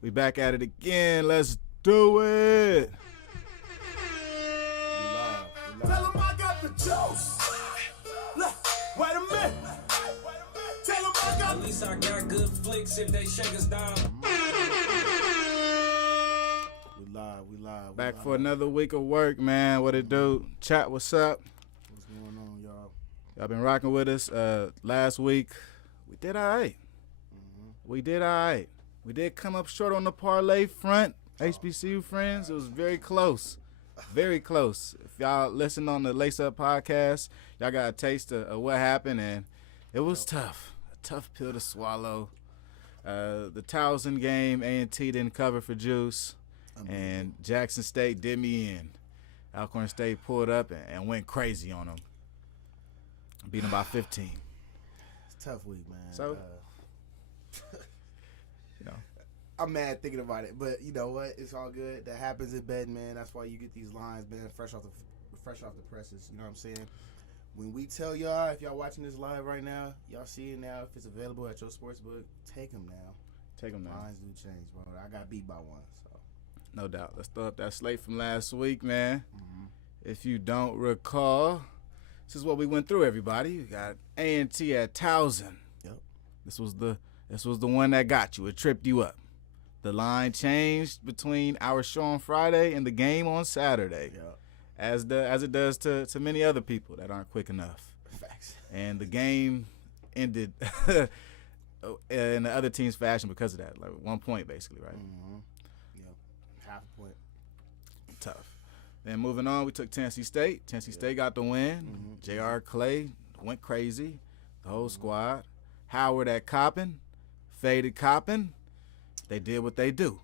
We back at it again. Let's do it. Tell him I got the juice. Look, wait a minute. Tell him I got At least I got good flicks if they shake us down. We live. Back for another week of work, man. What it do? Chat, what's up? What's going on, y'all? Y'all been rocking with us. Last week, we did all right. We did all right. We did come up short on the parlay front. HBCU friends, it was very close. Very close. If y'all listen on the Lace Up podcast, y'all got a taste of what happened, and it was tough. A tough pill to swallow. The Towson game, A&T didn't cover for Juice, and Jackson State did me in. Alcorn State pulled up and went crazy on them. Beat them by 15. It's a tough week, man. So, you know. I'm mad thinking about it, but you know what? It's all good. That happens in bed, man. That's why you get these lines, man, fresh off the presses. You know what I'm saying? When we tell y'all, if y'all watching this live right now, y'all see it now. If it's available at your sports book, take them now. Take them now. Lines do change, bro. I got beat by one, so. No doubt. Let's throw up that slate from last week, man. If you don't recall, this is what we went through, everybody. We got A&T at Towson. Yep. This was the one that got you. It tripped you up. The line changed between our show on Friday and the game on Saturday, as it does to many other people that aren't quick enough. Facts. And the game ended in the other team's fashion because of that, like 1 point basically, right? Yep. Half a point. Tough. Then moving on, we took Tennessee State. Tennessee State got the win. J.R. Clay went crazy. The whole squad. Howard at Coppin. Faded Coppin. They did what they do.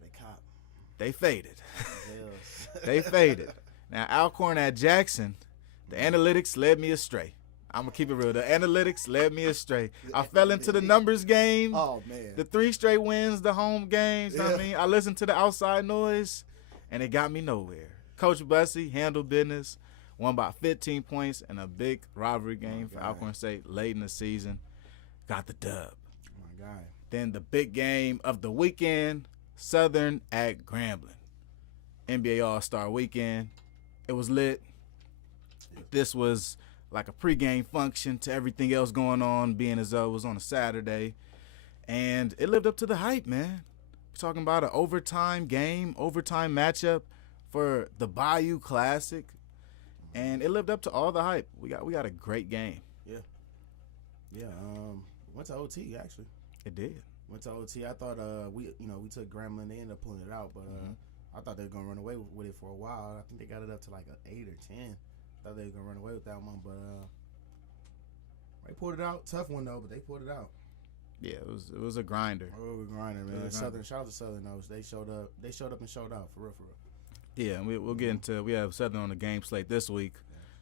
They cop. They faded. Hells. They faded. Now, Alcorn at Jackson, the analytics led me astray. I'm going to keep it real. The analytics led me astray. I fell into the numbers game. Oh, man. The 3 straight wins, the home games. You know what I mean? I listened to the outside noise, and it got me nowhere. Coach Bussey handled business, won by 15 points in a big rivalry game for Alcorn State late in the season. Got the dub. Oh, my God. Then the big game of the weekend, Southern at Grambling. NBA All-Star Weekend. It was lit. This was like a pregame function to everything else going on, being as though it was on a Saturday. And it lived up to the hype, man. We're talking about an overtime game, overtime matchup for the Bayou Classic. And it lived up to all the hype. We got a great game. Yeah. Went to OT, actually. It did. Went to OT. I thought we took Grambling. They ended up pulling it out, but I thought they were gonna run away with it for a while. I think they got it up to like an 8 or 10. Thought they were gonna run away with that one, but they pulled it out. Tough one though, but they pulled it out. Yeah, it was a grinder. Oh, we grinder, man. It was a grinder. Southern, shout out to Southern though. They showed up. They showed up and showed out for real. Yeah, and we'll get into. We have Southern on the game slate this week.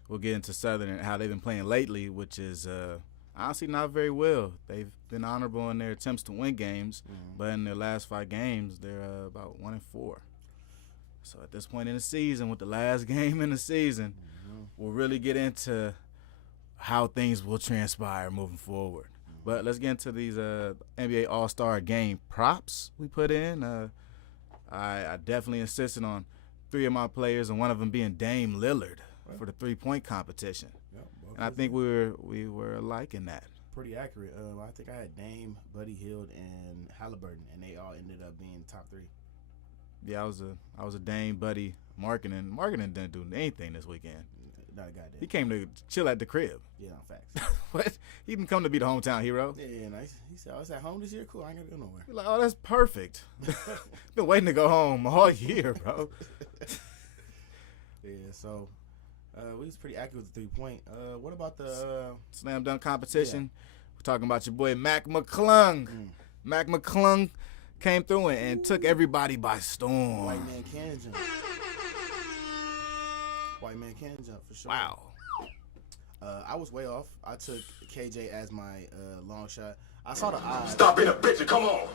We'll get into Southern and how they've been playing lately, which is honestly not very well. They've been honorable in their attempts to win games, but in their last 5 games, they're about 1-4. So at this point in the season, with the last game in the season, we'll really get into how things will transpire moving forward. But let's get into these NBA All-Star Game props we put in. I definitely insisted on 3 of my players, and one of them being Dame Lillard for the 3-point competition. Yep, And I think we were liking that. pretty accurate. I think I had Dame, Buddy Hield, and Halliburton, and they all ended up being top 3. Yeah, I was a Dame, Buddy, Marketing. Marketing didn't do anything this weekend. Not a goddamn. He came to chill at the crib. Yeah, no, facts. What? He didn't come to be the hometown hero. Yeah, nice. He said, I was at home this year. Cool, I ain't got to go nowhere. You're like, oh, that's perfect. Been waiting to go home all year, bro. Yeah, so we was pretty accurate with the 3-point. What about the Slam dunk competition? We're talking about your boy Mac McClung. Mac McClung came through and took everybody by storm. White man can jump? White man can jump for sure. Wow. I was way off. I took KJ as my long shot. I saw the odds. Stop being a bitch and come on.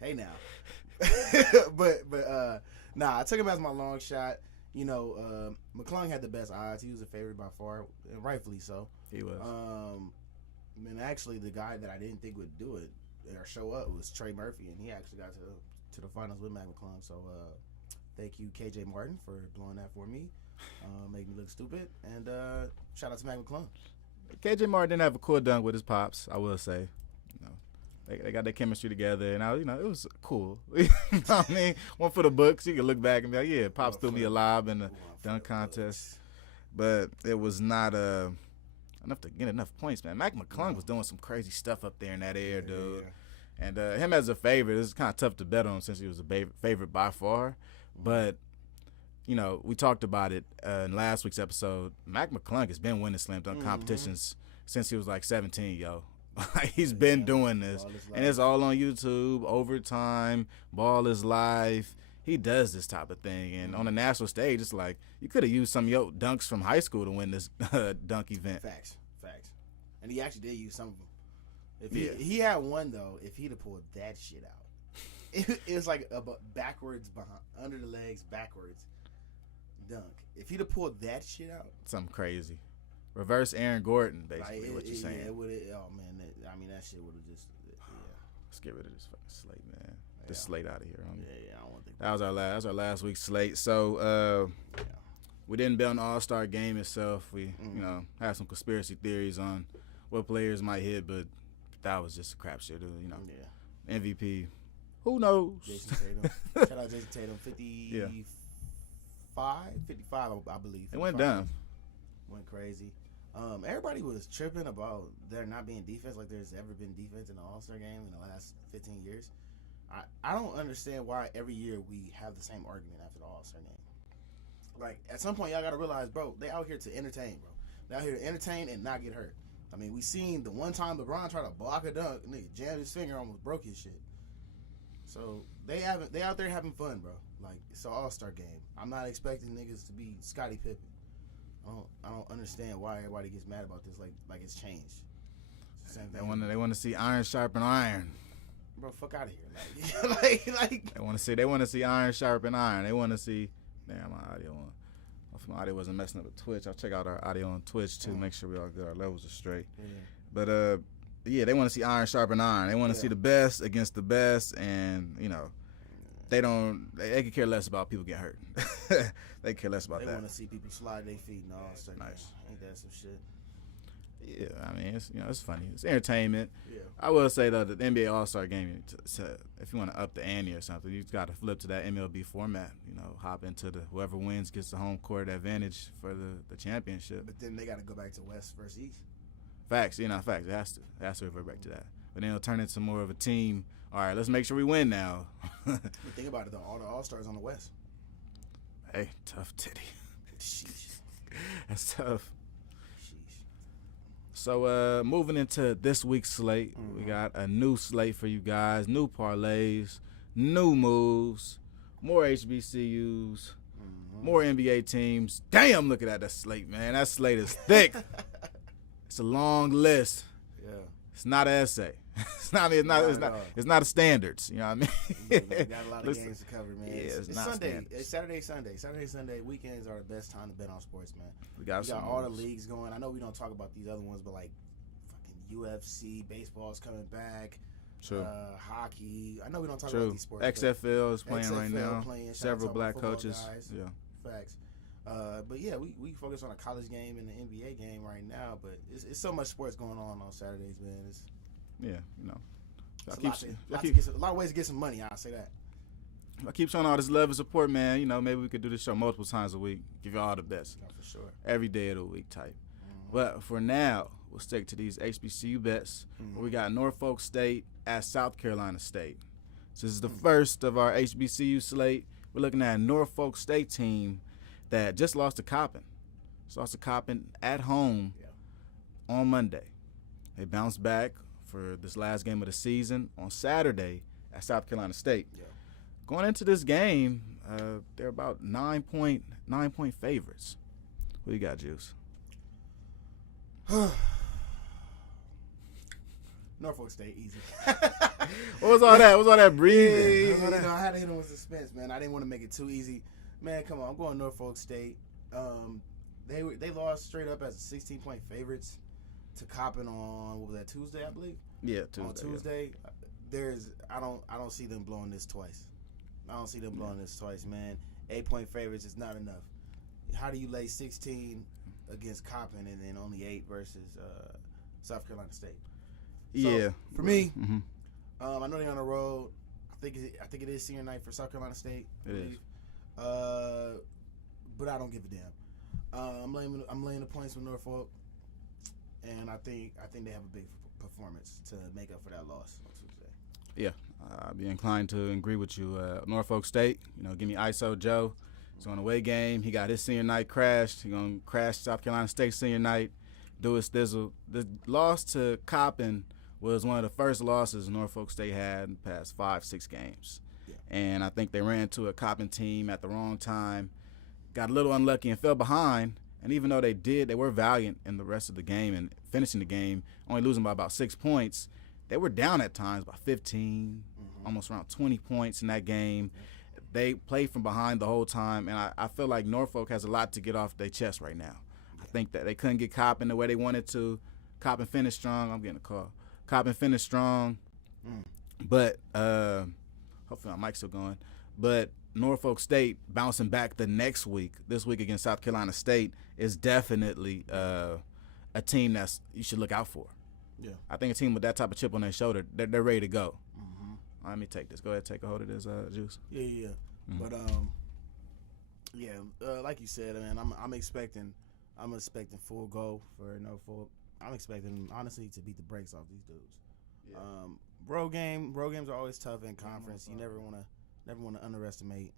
Hey now. but nah, I took him as my long shot. You know, McClung had the best odds. He was a favorite by far, and rightfully so. He was. And actually, the guy that I didn't think would do it or show up was Trey Murphy, and he actually got to the finals with Mac McClung. So thank you, KJ Martin, for blowing that for me. Make me look stupid. And shout out to Mac McClung. KJ Martin didn't have a cool dunk with his pops, I will say. You know, they got their chemistry together, and it was cool. You know what I mean? One for the books. You can look back and be like, yeah, pops threw me a lob in the dunk contest. But it was not enough to get enough points, man. Mac McClung was doing some crazy stuff up there in that air, dude. Yeah. And him as a favorite, it's kind of tough to bet on since he was a favorite by far. But, you know, we talked about it in last week's episode. Mac McClung has been winning slam dunk competitions since he was like 17, yo. He's been doing this. And it's all on YouTube, Overtime, Ball is Live. He does this type of thing. And on the national stage, it's like you could have used some of your dunks from high school to win this dunk event. Facts. And he actually did use some of them. If he had one, though, if he'd have pulled that shit out, it was like a backwards, under the legs, backwards dunk. If he'd have pulled that shit out. Something crazy. Reverse Aaron Gordon, basically, what you're saying. Yeah, that shit would have just, Let's get rid of this fucking slate, man. This slate out of here. I don't want to think that was our last week's slate. So we didn't bet on the All-Star game itself. We had some conspiracy theories on what players might hit, but that was just a crapshoot. MVP. Who knows? Jason Tatum. Shout out Jason Tatum. 55, I believe. It went down. Went crazy. Everybody was tripping about there not being defense like there's ever been defense in the All-Star game in the last 15 years. I don't understand why every year we have the same argument after the All-Star game. Like, at some point, y'all got to realize, bro, they out here to entertain, bro. They out here to entertain and not get hurt. I mean, we seen the one time LeBron tried to block a dunk, nigga jammed his finger, almost broke his shit. So they out there having fun, bro. Like, it's an All-Star game. I'm not expecting niggas to be Scottie Pippen. I don't understand why everybody gets mad about this. Like it's changed. It's the same thing. They want to see iron sharpen iron. Bro, fuck out of here. Like they want to see iron sharpen iron. They want to see. Damn, my audio on. Hopefully my audio wasn't messing up with Twitch. I'll check out our audio on Twitch too. Make sure we all get our levels straight. Yeah. But they want to see iron sharpen iron. They want to see the best against the best, and they could care less about people getting hurt. They care less about that. They want to see people slide their feet and all stuff. Nice. Ain't that some shit? Yeah, I mean, it's funny. It's entertainment. Yeah. I will say, though, that the NBA All-Star Game, if you want to up the ante or something, you've got to flip to that MLB format. Hop into whoever wins gets the home court advantage for the championship. But then they got to go back to West versus East. Facts. Facts. It has to revert back to that. But then it'll turn into more of a team. All right, let's make sure we win now. But think about it, though. All the All-Stars on the West. Hey, tough titty. Sheesh. That's tough. So moving into this week's slate, we got a new slate for you guys, new parlays, new moves, more HBCUs, more NBA teams. Damn, look at that slate, man. That slate is thick. It's a long list. Yeah. It's not an essay. It's not a standards. You know what I mean? We got a lot of games to cover, man. Yeah, it's not Sunday. standards. It's Saturday, Sunday. Weekends are the best time to bet on sports, man. We got all the leagues going. I know we don't talk about these other ones, but like fucking UFC, baseball's coming back. True. Hockey. I know we don't talk about these sports. XFL is playing right now. Several black coaches. Guys. Yeah. Facts. But yeah, we focus on a college game and the NBA game right now. But it's so much sports going on Saturdays, man. A lot of ways to get some money. I'll say that. I keep showing all this love and support, man. Maybe we could do this show multiple times a week. Give you all the best. Yeah, for sure. Every day of the week type. But for now, we'll stick to these HBCU bets. We got Norfolk State at South Carolina State. So this is the first of our HBCU slate. We're looking at a Norfolk State team that just lost to Coppin. Just lost to Coppin at home on Monday. They bounced back for this last game of the season on Saturday at South Carolina State. Yeah. Going into this game, they're about 9-point favorites. What do you got, Juice? Norfolk State, easy. What was all that? What was all that breathing? I had to hit him with suspense, man. I didn't want to make it too easy. Man, come on. I'm going Norfolk State. They lost straight up as 16-point favorites to Coppin on, what was that, Tuesday, I believe? Yeah, Tuesday. On Tuesday. I don't see them blowing this twice. I don't see them blowing this twice, man. 8-point favorites is not enough. How do you lay 16 against Coppin and then only 8 versus South Carolina State? So, Yeah. For me, I know they're on the road. I think it is senior night for South Carolina State. It is. But I don't give a damn. I'm laying the points with Norfolk, and I think they have a big performance to make up for that loss on Tuesday. Yeah, I'd be inclined to agree with you. Norfolk State, give me ISO Joe. It's on a away game. He got his senior night crashed. He's going to crash South Carolina State senior night, do his thizzle. The loss to Coppin was one of the first losses Norfolk State had in the past 5-6 games. Yeah. And I think they ran into a Coppin team at the wrong time, got a little unlucky and fell behind. And even though they were valiant in the rest of the game and finishing the game, only losing by about 6 points, they were down at times by 15, almost around 20 points in that game. They played from behind the whole time, and I feel like Norfolk has a lot to get off their chest right now. I think that they couldn't get Coppin the way they wanted to. Coppin finished strong. I'm getting a call. Coppin finished strong, but hopefully my mic's still going. But Norfolk State bouncing back the next week, this week against South Carolina State, is definitely a team that's you should look out for. Yeah. I think a team with that type of chip on their shoulder, they're ready to go. Let me take this. Go ahead, take a hold of this, Juice. Yeah. But like you said, man, I'm expecting full go for Norfolk. I'm expecting honestly to beat the brakes off these dudes. Yeah. Road games are always tough in conference. You never want to underestimate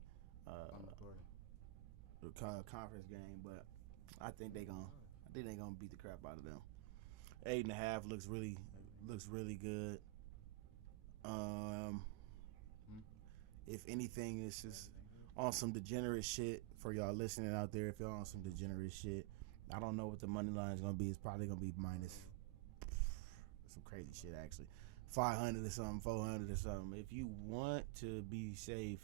the conference game, but I think they gonna beat the crap out of them. 8.5 looks really good. If anything, it's just on some degenerate shit for y'all listening out there. If y'all on some degenerate shit, I don't know what the money line is gonna be. It's probably gonna be minus some crazy shit actually, 500 or something, 400 or something. If you want to be safe,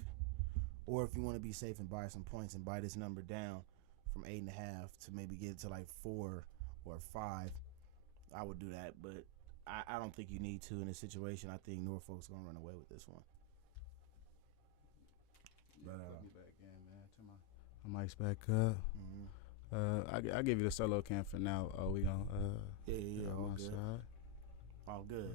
or if you want to be safe and buy some points and buy this number down from 8.5 to maybe get it to like 4 or 5, I would do that. But I don't think you need to in this situation. I think Norfolk's gonna run away with this one. But back in, man. Turn my mic's back up. I give you the solo cam for now. We gonna yeah, on all my good. side. All good.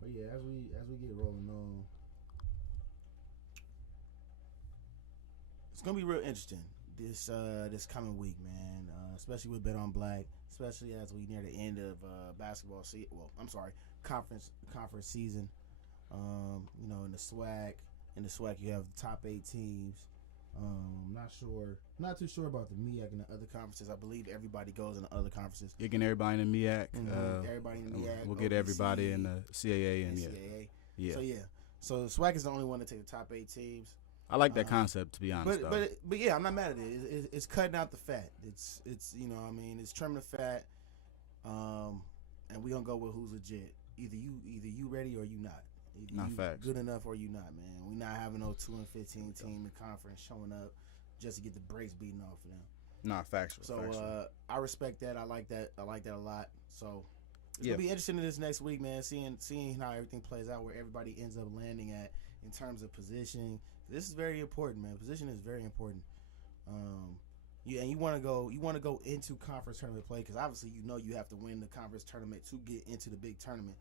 But yeah, as we get rolling on, it's gonna be real interesting this coming week, man. Especially with Bet on Black, especially as we near the end of basketball season. Well, I'm sorry, conference season. In the SWAC, you have the top 8 teams. Not too sure about the MEAC and the other conferences. I believe everybody goes in the other conferences. You're getting everybody in the MEAC. Everybody in the MEAC. We'll get everybody in the CAA and NCAA. Yeah. So the SWAC is the only one to take the top 8 teams. I like that concept, to be honest. But yeah, I'm not mad at it. It's cutting out the fat. It's it's trimming the fat. And we gonna go with who's legit. Either you ready or you not. Either not you facts. good enough or you not, man. We not having no 2-15 team in conference showing up just to get the brakes beaten off of them. Not factual. So factual. I respect that. I like that a lot. So it's gonna be interesting in this next week, man. Seeing how everything plays out, where everybody ends up landing at in terms of position. This is very important, man. Position is very important. And you want to go into conference tournament play because obviously you have to win the conference tournament to get into the big tournament.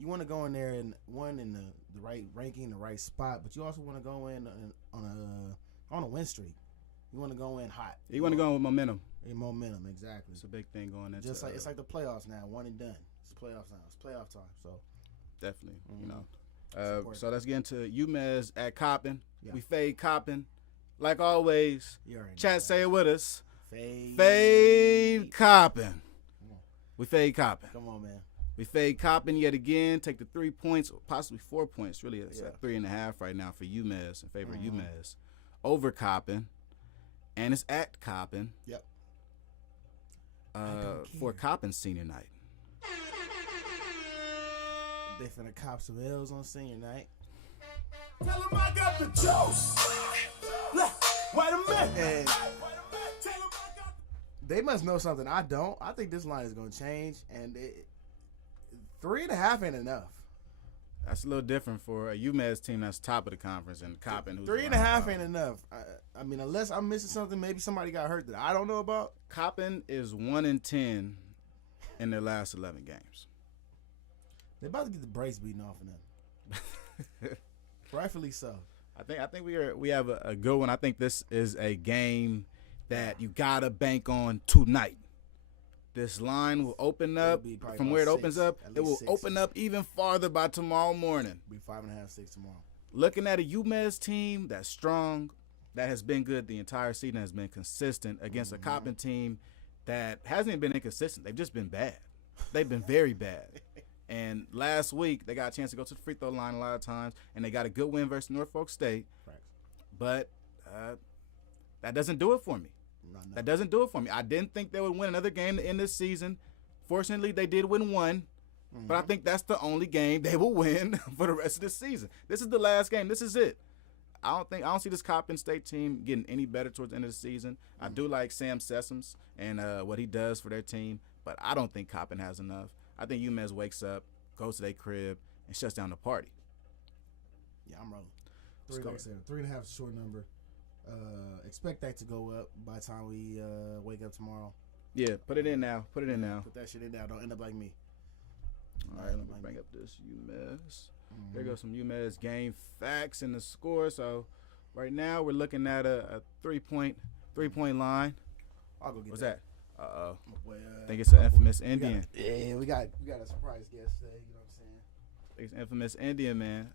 You want to go in there in the right ranking, the right spot, but you also want to go in on a win streak. You want to go in hot. You want to go in with momentum. Momentum, exactly. It's a big thing going into. Just like it's like the playoffs now, one and done. It's playoffs now. It's playoff time. So definitely, so let's get into UMES at Coppin. Yeah. We fade Coppin, like always. Chat, say it with us. Fade Coppin. We fade Coppin. Come on, man. We fade Coppin yet again. Take the 3 points, or possibly 4 points. Really, it's at 3.5 right now for UMES in favor of UMES over Coppin, and it's at Coppin. Yep. For Coppin senior night. They finna cop some L's on senior night. Tell them I got the juice. Wait a minute. They must know something I don't. I think this line is gonna change, and 3.5 ain't enough. That's a little different for a UMass team that's top of the conference and Coppin. Who's 3.5 ain't enough. I mean, unless I'm missing something, maybe somebody got hurt that I don't know about. Coppin is 1-10 in their last 11 games. They're about to get the brakes beaten off of them. Rightfully so. I think we have a good one. I think this is a game that you gotta bank on tonight. This line will open up be probably from about where it 6, opens up. at It will least 6. open up even farther by tomorrow morning. Be 5.5, 6 tomorrow. Looking at a UMass team that's strong, that has been good the entire season, has been consistent against a Coppin team that hasn't even been inconsistent. They've just been bad. They've been very bad. And last week, they got a chance to go to the free throw line a lot of times, and they got a good win versus Norfolk State. Facts. But that doesn't do it for me. No. That doesn't do it for me. I didn't think they would win another game to end this season. Fortunately, they did win one. But I think that's the only game they will win for the rest of the season. This is the last game. This is it. I don't see this Coppin State team getting any better towards the end of the season. I do like Sam Sessoms and what he does for their team, but I don't think Coppin has enough. I think UMass wakes up, goes to their crib, and shuts down the party. Yeah, I'm rolling. Let's go. 3.5 is a short number. Expect that to go up by the time we wake up tomorrow. Yeah, put it in now. Put it in now. Put that shit in now. Don't end up like me. All right, let me bring up this UMass. There goes some UMass game facts and the score. So right now we're looking at a three-point line. I'll go get What's that. that? Uh-oh. My boy, I think it's an infamous Indian. We got a surprise guest today. You know what I'm saying? I think it's infamous Indian, man.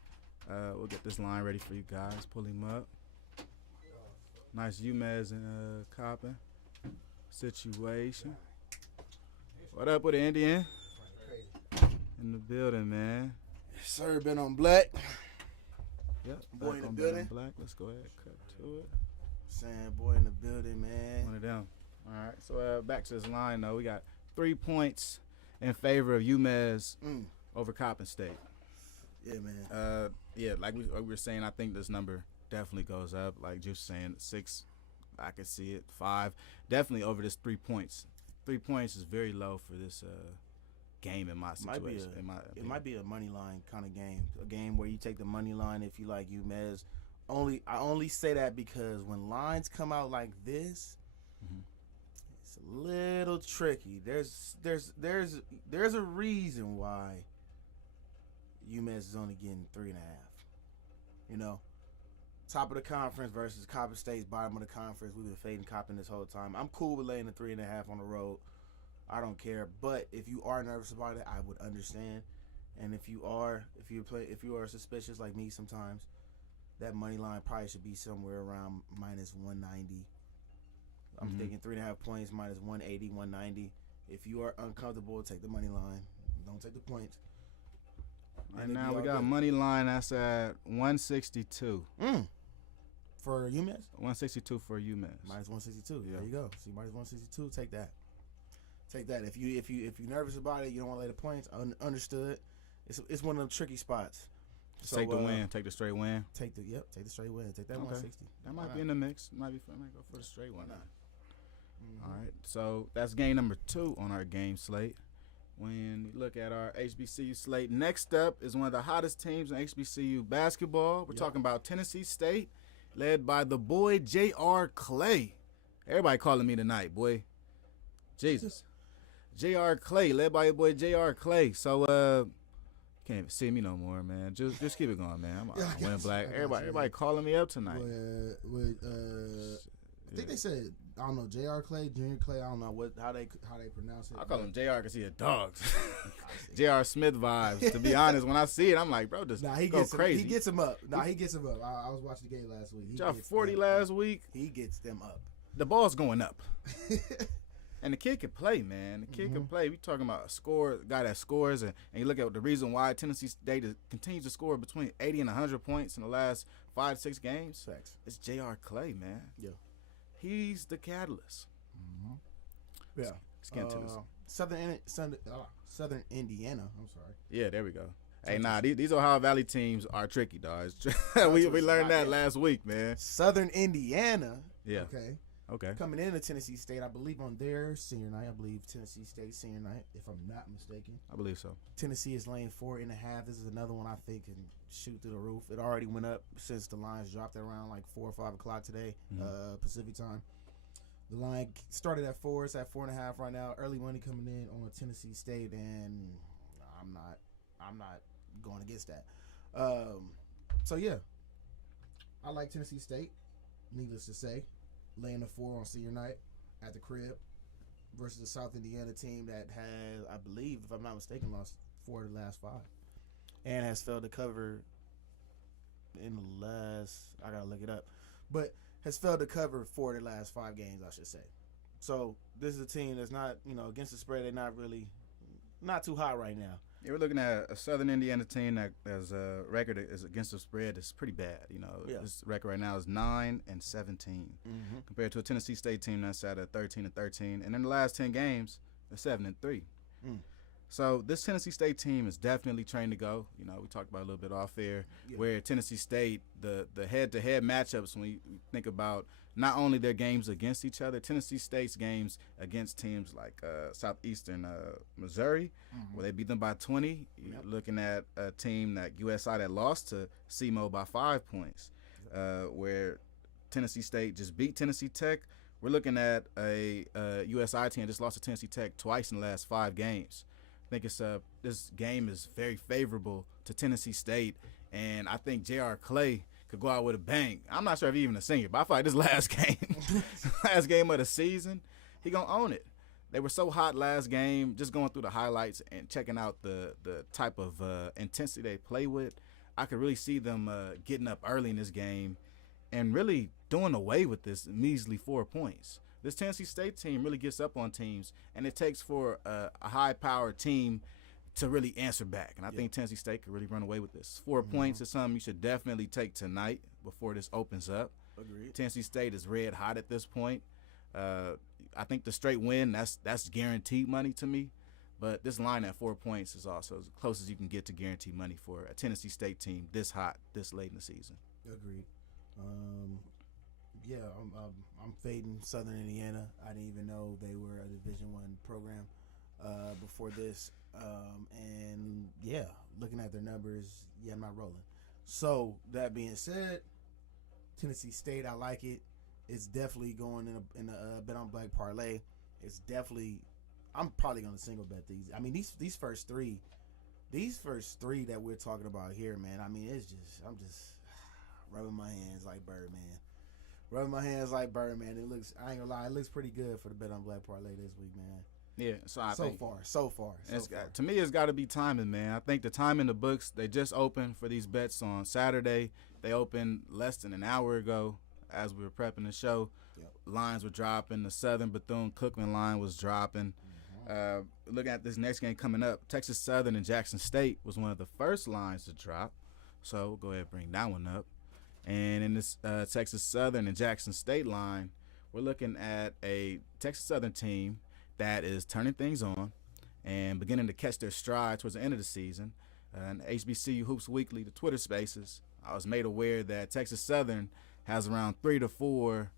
We'll get this line ready for you guys. Pull him up. Nice UMass and Coppin situation. What up with the Indian? In the building, man. Sir, been on black. Yep. Boy back in the on building. Black. Let's go ahead and cut to it. Saying boy in the building, man. One of them. All right. So back to this line, though. We got 3 points in favor of UMass over Coppin State. Yeah, man. Yeah, like we were saying, I think this number definitely goes up. Like Juice saying, 6, I could see it. 5, definitely over this 3 points. 3 points is very low for this game in my situation. It might be a money line kind of game. A game where you take the money line if you like UMass. I only say that because when lines come out like this, it's a little tricky. There's a reason why UMass is only getting 3.5. You know, top of the conference versus Coppin State's bottom of the conference. We've been fading Coppin this whole time. I'm cool with laying the 3.5 on the road. I don't care. But if you are nervous about it, I would understand. And if you are suspicious like me sometimes, that money line probably should be somewhere around minus 190. I'm thinking 3.5 points minus 180, 190. If you are uncomfortable, take the money line. Don't take the points. Right now we got a money line that's at 162. For UMass? 162 for UMass. Minus 162. Yeah. There you go. See, minus 162. Take that. Take that. If you're nervous about it, you don't want to lay the points. Understood. It's one of them tricky spots. Just take the win. Take the straight win. Take the straight win. Take that 160. That might be in the mix. I might go for the straight one. All right. So that's game number 2 on our game slate. When you look at our HBCU slate, next up is one of the hottest teams in HBCU basketball. We're talking about Tennessee State, led by the boy J.R. Clay. Everybody calling me tonight, boy. Jesus. J.R. Clay, led by your boy J.R. Clay. So, can't even see me no more, man. Just keep it going, man. I'm winning black. Everybody calling me up tonight. I think they said, I don't know, J.R. Clay, Junior Clay. I don't know how they pronounce it. I call him J.R. because he a dog. J.R. Smith vibes. To be honest, when I see it, I'm like, bro, just go crazy. He gets him up. He gets him up. I was watching the game last week. He dropped 40 last week. He gets them up. The ball's going up. And the kid can play, man. The kid can play. We talking about a guy that scores, and you look at the reason why Tennessee State continues to score between 80 and 100 points in the last 5-6 games. Facts. It's J.R. Clay, man. Yeah. He's the catalyst. Yeah. Let's get into this. Southern Indiana. I'm sorry. Yeah, there we go. Hey, nah, these Ohio Valley teams are tricky, dog. we learned that last week, man. Southern Indiana. Yeah. Okay. Okay. Coming into Tennessee State, I believe on their senior night, I believe Tennessee State senior night, if I'm not mistaken. I believe so. Tennessee is laying 4.5. This is another one I think can shoot through the roof. It already went up since the lines dropped at around like 4 or 5 o'clock today, Pacific time. The line started at 4. It's at 4.5 right now. Early money coming in on Tennessee State, and I'm not going against that. So yeah, I like Tennessee State. Needless to say, laying the 4 on senior night at the crib versus the South Indiana team that has, I believe, if I'm not mistaken, lost 4 of the last 5, and has failed to cover in the last. I gotta look it up, but has failed to cover 4 of the last 5 games, I should say. So this is a team that's not, against the spread. They're not too hot right now. Yeah, we're looking at a Southern Indiana team that has a record is against the spread is pretty bad. This record right now is 9-17 compared to a Tennessee State team that's at a 13-13, and in the last 10 games, they're 7-3. So this Tennessee State team is definitely trained to go. We talked about it a little bit off air, where Tennessee State, the head-to-head matchups, when we think about not only their games against each other, Tennessee State's games against teams like Southeastern Missouri, where they beat them by 20. You're looking at a team that USI that lost to SEMO by 5 points, where Tennessee State just beat Tennessee Tech. We're looking at a USI team that just lost to Tennessee Tech twice in the last 5 games. I think this game is very favorable to Tennessee State, and I think J.R. Clay could go out with a bang. I'm not sure if he's even a senior, but I feel like this last game of the season, he gonna own it. They were so hot last game, just going through the highlights and checking out the type of intensity they play with. I could really see them getting up early in this game and really doing away with this measly 4 points. This Tennessee State team really gets up on teams, and it takes for a high-powered team to really answer back. And I think Tennessee State could really run away with this. 4 points is something you should definitely take tonight before this opens up. Agreed. Tennessee State is red hot at this point. I think the straight win, that's guaranteed money to me. But this line at 4 points is also as close as you can get to guaranteed money for a Tennessee State team this hot, this late in the season. Agreed. I'm fading Southern Indiana. I didn't even know they were a Division I program before this. And looking at their numbers, I'm not rolling. So that being said, Tennessee State, I like it. It's definitely going in a bet on black parlay. It's definitely. I'm probably gonna single bet these. I mean, these first three that we're talking about here, man. I mean, I'm just rubbing my hands like Birdman. It looks. I ain't gonna lie. It looks pretty good for the bet on black parlay this week, man. Yeah, so far. To me, it's got to be timing, man. I think the time in the books, they just opened for these bets on Saturday. They opened less than an hour ago as we were prepping the show. Lines were dropping. The Southern Bethune-Cookman line was dropping. Looking at this next game coming up, Texas Southern and Jackson State was one of the first lines to drop. So we'll go ahead and bring that one up. And in this Texas Southern and Jackson State line, we're looking at a Texas Southern team that is turning things on and beginning to catch their stride towards the end of the season. And HBCU Hoops Weekly, the Twitter Spaces, I was made aware that Texas Southern has around 3 to 4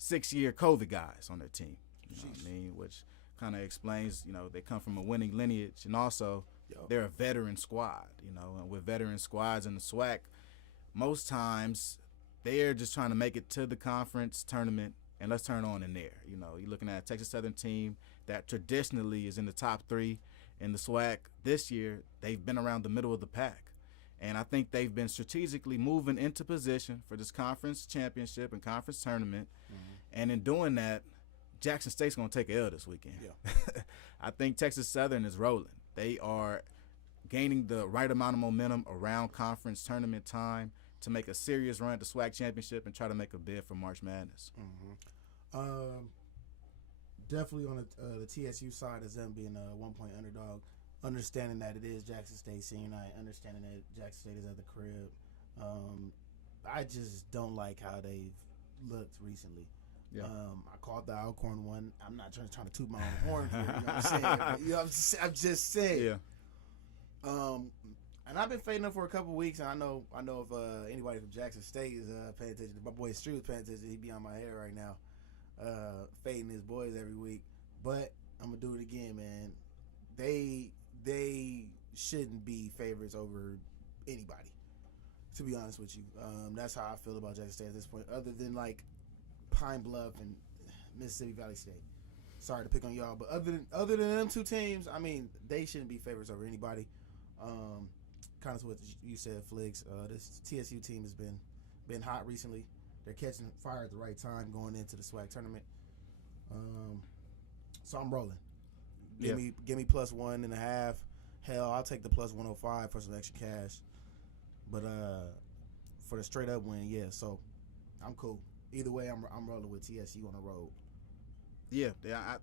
6-year COVID guys on their team. You know what I mean? Which kind of explains, they come from a winning lineage, and also they're a veteran squad. And with veteran squads in the SWAC, most times they're just trying to make it to the conference tournament, and let's turn on in there. You're looking at a Texas Southern team that traditionally is in the top 3 in the SWAC. This year, they've been around the middle of the pack. And I think they've been strategically moving into position for this conference championship and conference tournament. And in doing that, Jackson State's going to take an L this weekend. I think Texas Southern is rolling. They are gaining the right amount of momentum around conference tournament time to make a serious run at the SWAC championship and try to make a bid for March Madness. Definitely on the TSU side as them being a 1-point underdog, understanding that it is Jackson State senior night, understanding that Jackson State is at the crib. I just don't like how they've looked recently. I called the Alcorn one. I'm not trying to toot my own horn here. You know what I'm saying? I'm just saying. And I've been fading them for a couple weeks, and I know if anybody from Jackson State is paying attention, my boy Street is paying attention, he'd be on my head right now. fading his boys every week. But I'm gonna do it again, man. They shouldn't be favorites over anybody. To be honest with you, that's how I feel about Jackson State at this point. Other than like Pine Bluff and Mississippi Valley State. Sorry to pick on y'all, but other than them two teams, I mean, they shouldn't be favorites over anybody. Kind of what you said, Flicks. This TSU team has been hot recently. They're catching fire at the right time going into the SWAC tournament. So I'm rolling. Give me plus 1.5. Hell, I'll take the plus 105 for some extra cash. But for the straight up win, yeah. So I'm cool. Either way, I'm rolling with TSU on the road. Yeah,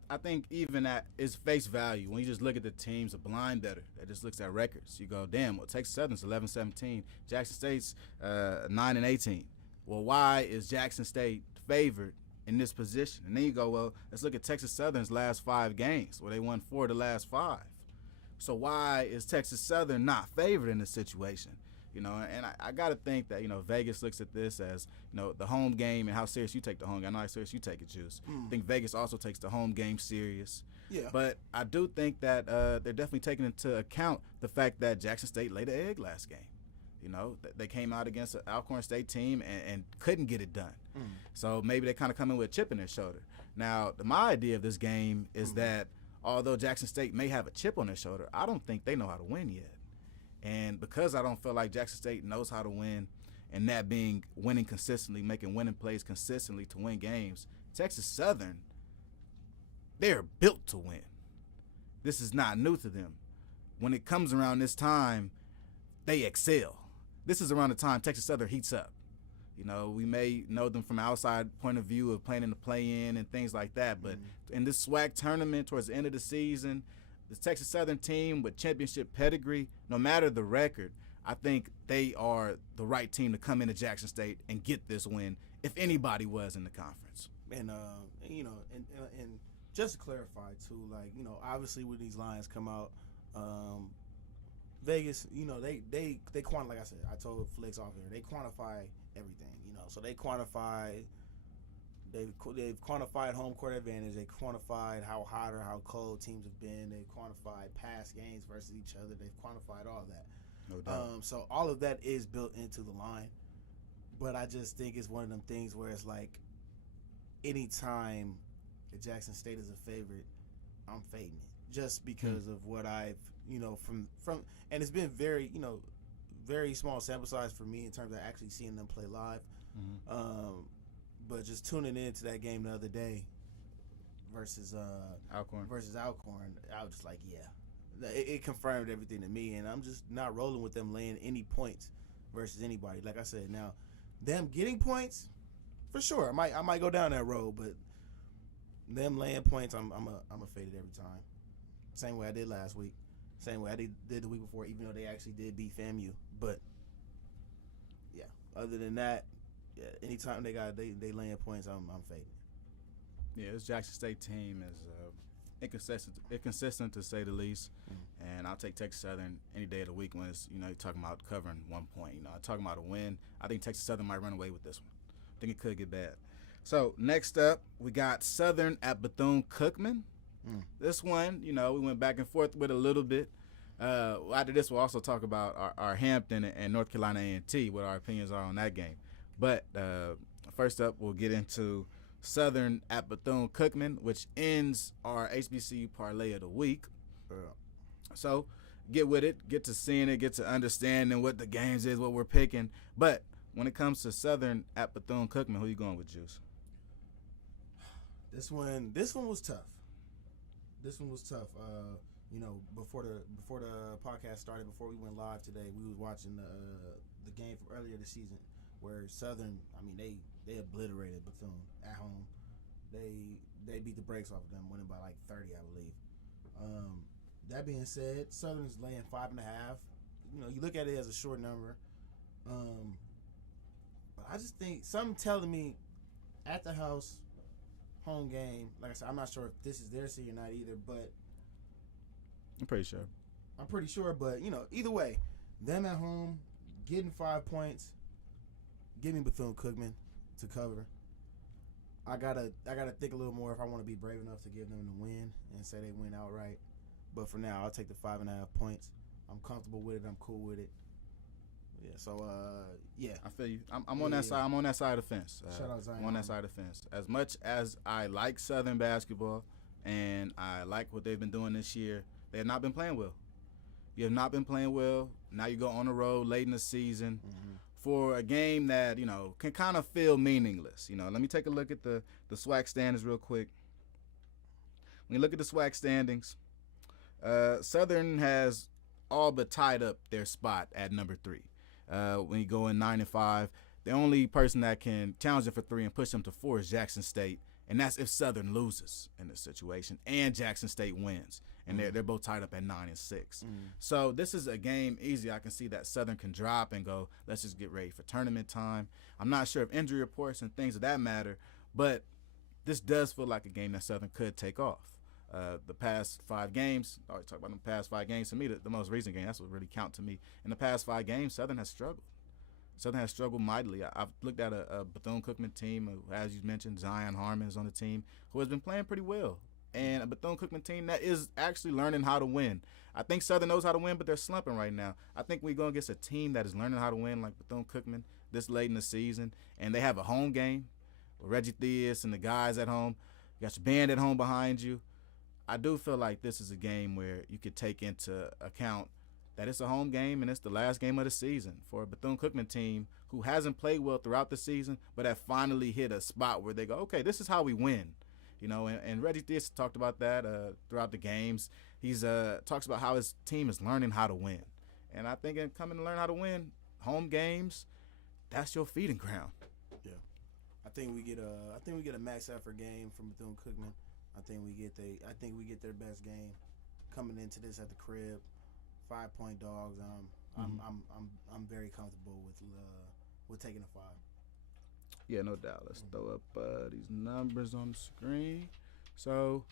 I think even at its face value, when you just look at the teams, a blind better that just looks at records, you go, damn, well, Texas Southern's 11-17, Jackson State's 9-18. Well, why is Jackson State favored in this position? And then you go, well, let's look at Texas Southern's last 5 games, where they won 4 of the last 5. So why is Texas Southern not favored in this situation? You know, and I got to think that, you know, Vegas looks at this as, you know, the home game and how serious you take the home game. I know how serious you take it, Juice. I think Vegas also takes the home game serious. Yeah. But I do think that they're definitely taking into account the fact that Jackson State laid an egg last game. You know, they came out against an Alcorn State team and couldn't get it done. So maybe they kind of come in with a chip in their shoulder. Now, my idea of this game is that although Jackson State may have a chip on their shoulder, I don't think they know how to win yet. And because I don't feel like Jackson State knows how to win, and that being winning consistently, making winning plays consistently to win games, Texas Southern, they're built to win. This is not new to them. When it comes around this time, they excel. This is around the time Texas Southern heats up. You know, we may know them from an outside point of view of playing in the play-in and things like that, but in this SWAC tournament towards the end of the season, the Texas Southern team with championship pedigree, no matter the record, I think they are the right team to come into Jackson State and get this win if anybody was in the conference. And you know, and just to clarify too, like, you know, obviously when these lines come out, Vegas, you know, they quantify, like I said, I told Flicks off here, they quantify everything, you know. So they quantify. They've quantified home court advantage. They quantified how hot or how cold teams have been. They've quantified past games versus each other. They've quantified all that. No doubt. So all of that is built into the line. But I just think it's one of them things where it's like anytime Jackson State is a favorite, I'm fading it. Just because of what I've, you know, from and it's been very, you know, very small sample size for me in terms of actually seeing them play live. But just tuning into that game the other day versus Alcorn, I was just like, yeah, it confirmed everything to me, and I'm just not rolling with them laying any points versus anybody. Like I said, now them getting points for sure, I might go down that road, but them laying points, I'm a fade it every time. Same way I did last week, same way I did the week before, even though they actually did beat FAMU. But yeah, other than that. Yeah, anytime they laying points, I'm fading. Yeah, this Jackson State team is inconsistent to say the least, and I'll take Texas Southern any day of the week when it's, you know, you're talking about covering 1 point. You know, talking about a win. I think Texas Southern might run away with this one. I think it could get bad. So next up, we got Southern at Bethune-Cookman. This one, you know, we went back and forth with a little bit. After this, we'll also talk about our Hampton and North Carolina A&T, what our opinions are on that game. But first up, we'll get into Southern at Bethune-Cookman, which ends our HBCU parlay of the week. So get with it, get to seeing it, get to understanding what the games is, what we're picking. But when it comes to Southern at Bethune-Cookman, who you going with, Juice? This one was tough. You know, before the podcast started, before we went live today, we was watching the game from earlier this season, where Southern, I mean, they obliterated Bethune at home. They beat the brakes off of them, winning by like 30, I believe. That being said, Southern's laying 5.5. You know, you look at it as a short number. But I just think something telling me at the house, home game. Like I said, I'm not sure if this is their city or not either, but I'm pretty sure. But you know, either way, them at home getting 5 points. Give me Bethune-Cookman to cover. I gotta think a little more if I want to be brave enough to give them the win and say they win outright. But for now, I'll take the 5.5 points. I'm comfortable with it. I'm cool with it. Yeah. So yeah. I feel you. I'm on that side. I'm on that side of the fence. Shout out Zion. I'm on that side of the fence. As much as I like Southern basketball and I like what they've been doing this year, they have not been playing well. You have not been playing well. Now you go on the road late in the season. For a game that, can kind of feel meaningless. Let me take a look at the SWAC standings real quick. When you look at the SWAC standings, Southern has all but tied up their spot at number 3. When you go in 9-5, the only person that can challenge them for 3 and push them to 4 is Jackson State, and that's if Southern loses in this situation and Jackson State wins. And they're both tied up at 9-6. So this is a game easy. I can see that Southern can drop and go, let's just get ready for tournament time. I'm not sure if injury reports and things of that matter, but this does feel like a game that Southern could take off. The past 5 games, I always talk about the past 5 games. To me, the most recent game, that's what really count to me. In the past 5 games, Southern has struggled. Southern has struggled mightily. I've looked at a Bethune-Cookman team, as you mentioned, Zion Harmon is on the team, who has been playing pretty well. And a Bethune-Cookman team that is actually learning how to win. I think Southern knows how to win, but they're slumping right now. I think we're going against a team that is learning how to win like Bethune-Cookman this late in the season. And they have a home game with Reggie Theus and the guys at home. You got your band at home behind you. I do feel like this is a game where you could take into account that it's a home game and it's the last game of the season for a Bethune-Cookman team who hasn't played well throughout the season, but have finally hit a spot where they go, okay, this is how we win. And Reggie Theus talked about that throughout the games. He's talks about how his team is learning how to win. And I think in coming to learn how to win, home games, that's your feeding ground. Yeah. I think we get a max effort game from Bethune-Cookman. I think we get their best game coming into this at the crib. 5-point dogs. I'm very comfortable with taking a 5. Yeah, no doubt. Let's throw up these numbers on the screen. So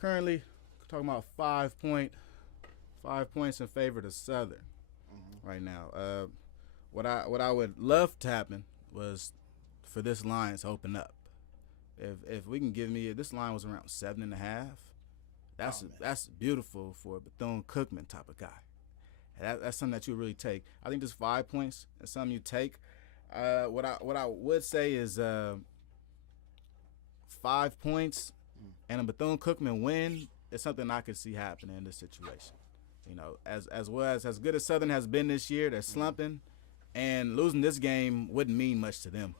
currently talking about 5 points in favor to Southern right now. What I would love to happen was for this line to open up. If we can give me this line was around 7.5. That's beautiful for a Bethune-Cookman type of guy. That's something that you really take. I think this 5 points is something you take. What I would say is 5 points and a Bethune-Cookman win is something I could see happening in this situation. As well as good as Southern has been this year, they're slumping, and losing this game wouldn't mean much to them,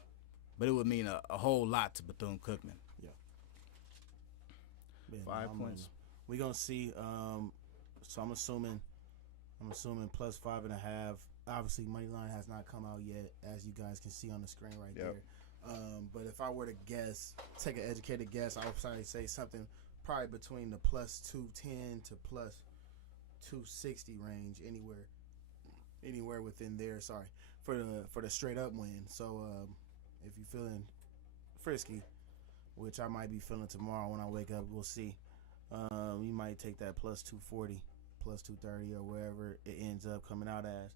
but it would mean a whole lot to Bethune-Cookman. Yeah. 5 points. We're gonna see. So I'm assuming plus 5.5. Obviously, money line has not come out yet, as you guys can see on the screen right there. But if I were to guess, take an educated guess, I would probably say something probably between the plus 210 to plus 260 range, anywhere within there. Sorry, for the straight up win. So if you're feeling frisky, which I might be feeling tomorrow when I wake up, we'll see. You might take that plus 240, plus 230, or wherever it ends up coming out as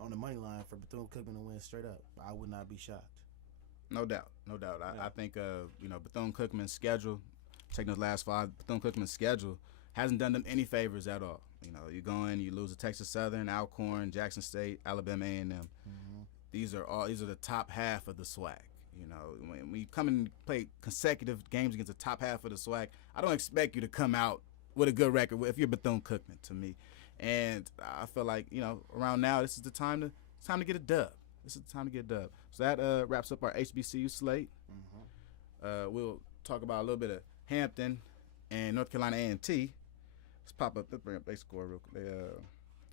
on the money line for Bethune-Cookman to win straight up. I would not be shocked. No doubt. I think Bethune-Cookman's schedule, taking those last 5, Bethune-Cookman's schedule hasn't done them any favors at all. You go in, you lose to Texas Southern, Alcorn, Jackson State, Alabama A&M. These are the top half of the SWAC. When you come and play consecutive games against the top half of the SWAC, I don't expect you to come out with a good record if you're Bethune-Cookman to me. And I feel like, around now, this is the time to get a dub. So that wraps up our HBCU slate. We'll talk about a little bit of Hampton and North Carolina A&T. Let's bring up their score real quick.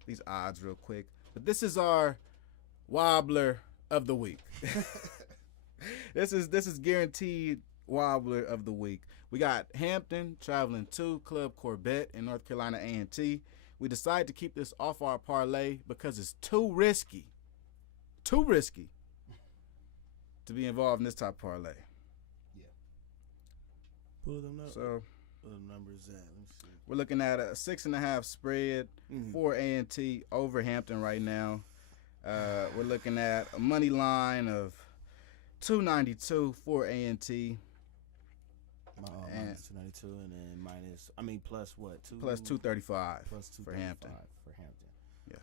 These odds real quick. But this is our wobbler of the week. This is guaranteed wobbler of the week. We got Hampton traveling to Club Corbett in North Carolina A&T. We decided to keep this off our parlay because it's too risky to be involved in this type of parlay. Yeah. Pull them up. So what the numbers at? Let me see. We're looking at a 6.5 spread for A&T over Hampton right now. We're looking at a money line of 292 for A&T. Minus 292 and then plus what? Plus 235 plus for Hampton. For Hampton. Yes.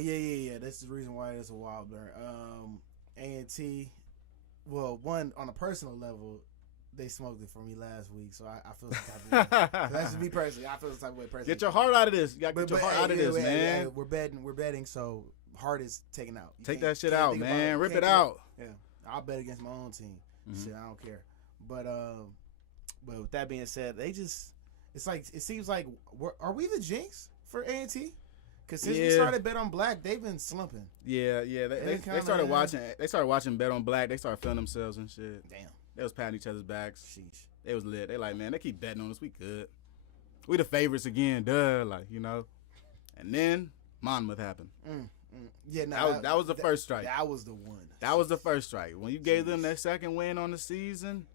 Yeah. That's the reason why it's a wobbler. A&T, well, one, on a personal level, they smoked it for me last week, so I feel some type of way. That's just me personally. I feel some type of way personally. Get your heart out of this. You got to get your heart out of this, man. Yeah, we're betting, so heart is taken out. Take that shit out, man. Rip it out. Yeah, I'll bet against my own team. Shit, I don't care. But with that being said, it seems like are we the jinx for A&T? Because since we started Bet on Black, they've been slumping. Yeah. They started watching. They started watching Bet on Black. They started feeling themselves and shit. Damn. They was patting each other's backs. Sheesh. They was lit. They like, man, they keep betting on us. We good. We the favorites again, duh. Like, you know. And then Monmouth happened. Yeah, no, that was the first strike. That was the one. That was the first strike. When you gave them that second win on the season.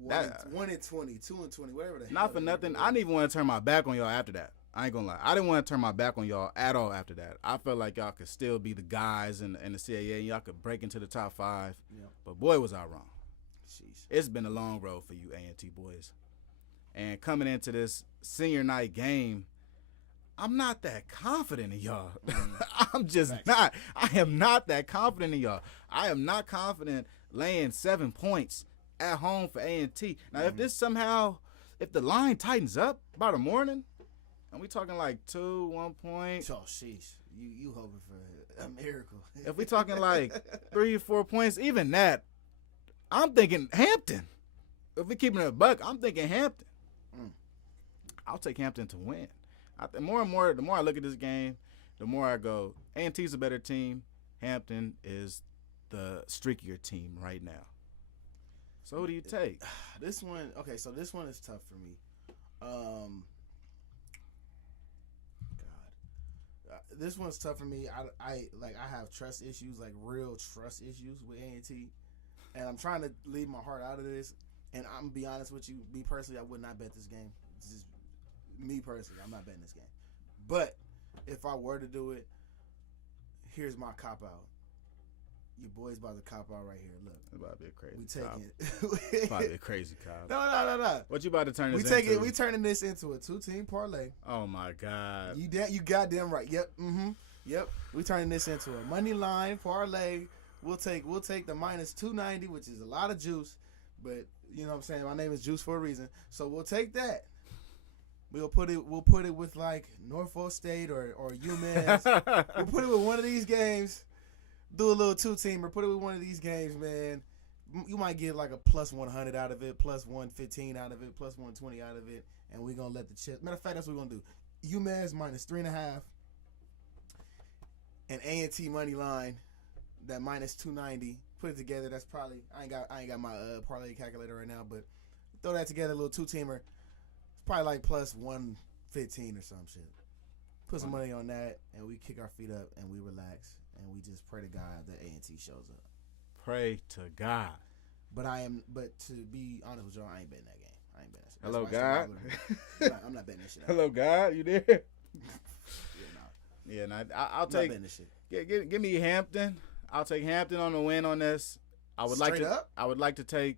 1 and 20, 2 and 20, whatever the hell. Not for nothing. I didn't even want to turn my back on y'all after that. I ain't gonna lie. I didn't want to turn my back on y'all at all after that. I felt like y'all could still be the guys in the CAA and y'all could break into the top 5. Yep. But boy, was I wrong. Jeez. It's been a long road for you A&T boys. And coming into this senior night game, I'm not that confident in y'all. I'm just not. I am not that confident in y'all. I am not confident laying 7 points at home for A&T. Now, if the line tightens up by the morning, and we talking like 1 point. Oh, sheesh. You hoping for a miracle. If we talking like 3 or 4 points, even that, I'm thinking Hampton. If we keeping it a buck, I'm thinking Hampton. I'll take Hampton to win. More and more, the more I look at this game, the more I go, A&T's a better team. Hampton is the streakier team right now. So who do you take? This one is tough for me. This one's tough for me. I have trust issues, like real trust issues with A&T, and I'm trying to leave my heart out of this. And I'm gonna be honest with you, me personally, I would not bet this game. This is me personally, I'm not betting this game. But if I were to do it, here's my cop out. Your boy's about to cop out right here. Look, It's about to be a crazy. we taking It's about to be a crazy cop. No. What you about to turn this We into? We turning this into a 2-team parlay. Oh my God. You goddamn right. Yep. Yep. We turning this into a money line parlay. We'll take the minus 290, which is a lot of juice, but you know what I'm saying. My name is Juice for a reason, so we'll take that. We'll put it with like Norfolk State or UMass. We'll put it with one of these games. Do a little 2-teamer. Put it with one of these games, man. You might get like a plus 100 out of it, plus 115 out of it, plus 120 out of it, and we're gonna let the chips. Matter of fact, that's what we're gonna do. UMass minus 3.5, and A&T money line that minus 290. Put it together. That's probably I ain't got my parlay calculator right now, but throw that together, a little 2-teamer. It's probably like plus 115 or some shit. Put some money on that, and we kick our feet up and we relax. And we just pray to God that A&T shows up. Pray to God. But to be honest with y'all, I ain't betting that game. I ain't betting that shit. Hello, God. I'm not betting that shit out. Hello, God. You there? Yeah, no. Yeah, I'll take. I'm not betting this shit. Give me Hampton. I'll take Hampton on the win on this. I would Straight up? I would like to take.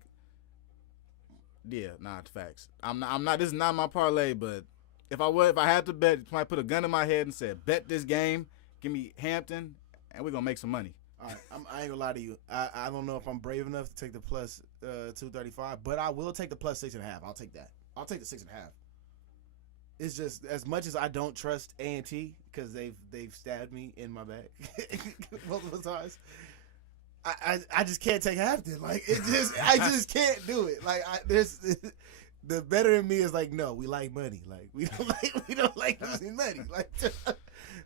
Yeah, it's facts. I'm not. This is not my parlay, but if I had to bet, if I put a gun in my head and said bet this game, give me Hampton. And we're going to make some money. All right, I ain't going to lie to you. I don't know if I'm brave enough to take the plus 235, but I will take the plus 6.5. I'll take that. I'll take the 6.5. It's just, as much as I don't trust A&T, because they've stabbed me in my back multiple times, I just can't take Hampton. Like, I just can't do it. Like, the better in me is like, no, we like money. Like, we don't like losing money. Like,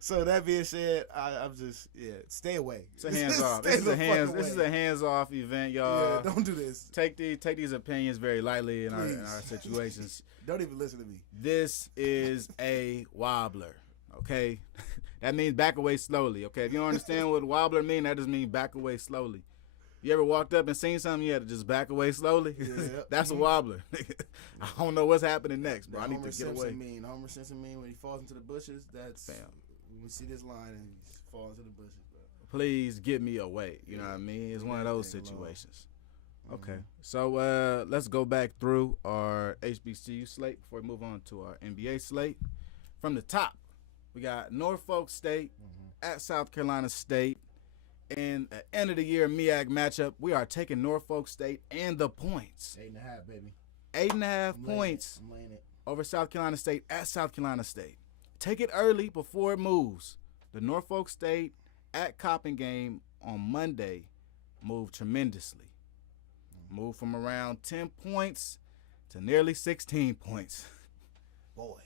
so that being said, I'm just stay away. It's a hands off. This is a hands off event, y'all. Yeah, don't do this. Take these opinions very lightly in our situations. Don't even listen to me. This is a wobbler. Okay, that means back away slowly. Okay, if you don't understand what wobbler mean, that just means back away slowly. You ever walked up and seen something you had to just back away slowly? Yeah. That's a wobbler. I don't know what's happening next, bro. I need to get away. Homer Simpson mean when he falls into the bushes, that's when we see this line and he falls into the bushes, bro. please get me away. You know what I mean? It's one of those situations. Okay, so let's go back through our HBCU slate before we move on to our NBA slate. From the top, we got Norfolk State at South Carolina State. In an end of the year MEAC matchup, we are taking Norfolk State and the points. 8.5, baby. 8.5 points I'm laying it. over South Carolina State at South Carolina State. Take it early before it moves. The Norfolk State at Coppin game on Monday moved tremendously. Moved from around 10 points to nearly 16 points. Boy.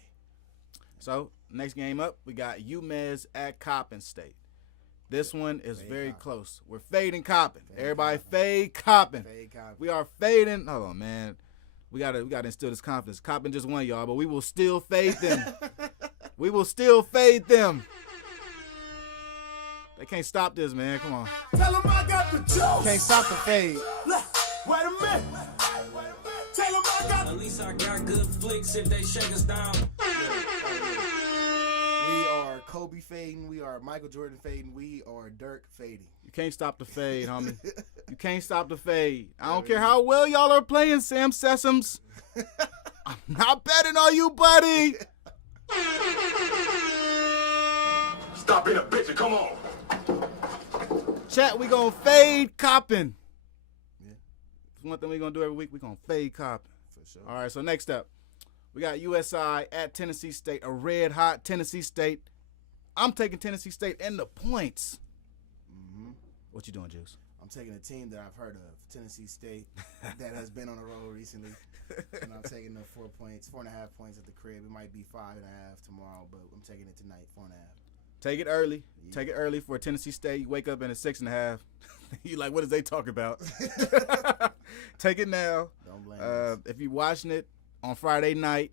So, next game up, we got UMez at Coppin State. This one is very close. We're fading Coppin. Everybody fade Coppin. We are fading. Hold on, man. We gotta instill this confidence. Coppin just won, y'all, but we will still fade them. We will still fade them. They can't stop this, man. Come on. Tell them I got the juice. Can't stop the fade. Wait a minute. Tell them I got At least I got good flicks if they shake us down. We are Kobe fading. We are Michael Jordan fading. We are Dirk fading. You can't stop the fade, homie. You can't stop the fade. I don't care how well y'all are playing, Sam Sessoms. I'm not betting on you, buddy. Stop being a bitch and come on. Chat, we gonna fade Coppin. Yeah. It's one thing we gonna do every week. We gonna fade Coppin. For sure. All right, so next up, we got USI at Tennessee State, a red-hot Tennessee State. I'm taking Tennessee State and the points. What you doing, Juice? I'm taking a team that I've heard of, Tennessee State, that has been on the road recently. And I'm taking the 4 points, 4.5 points at the crib. It might be 5.5 tomorrow, but I'm taking it tonight, 4.5. Take it early. Yeah. Take it early for Tennessee State. You wake up in a 6.5. You like, what is they talking about? Take it now. Don't blame us. If you're watching it on Friday night,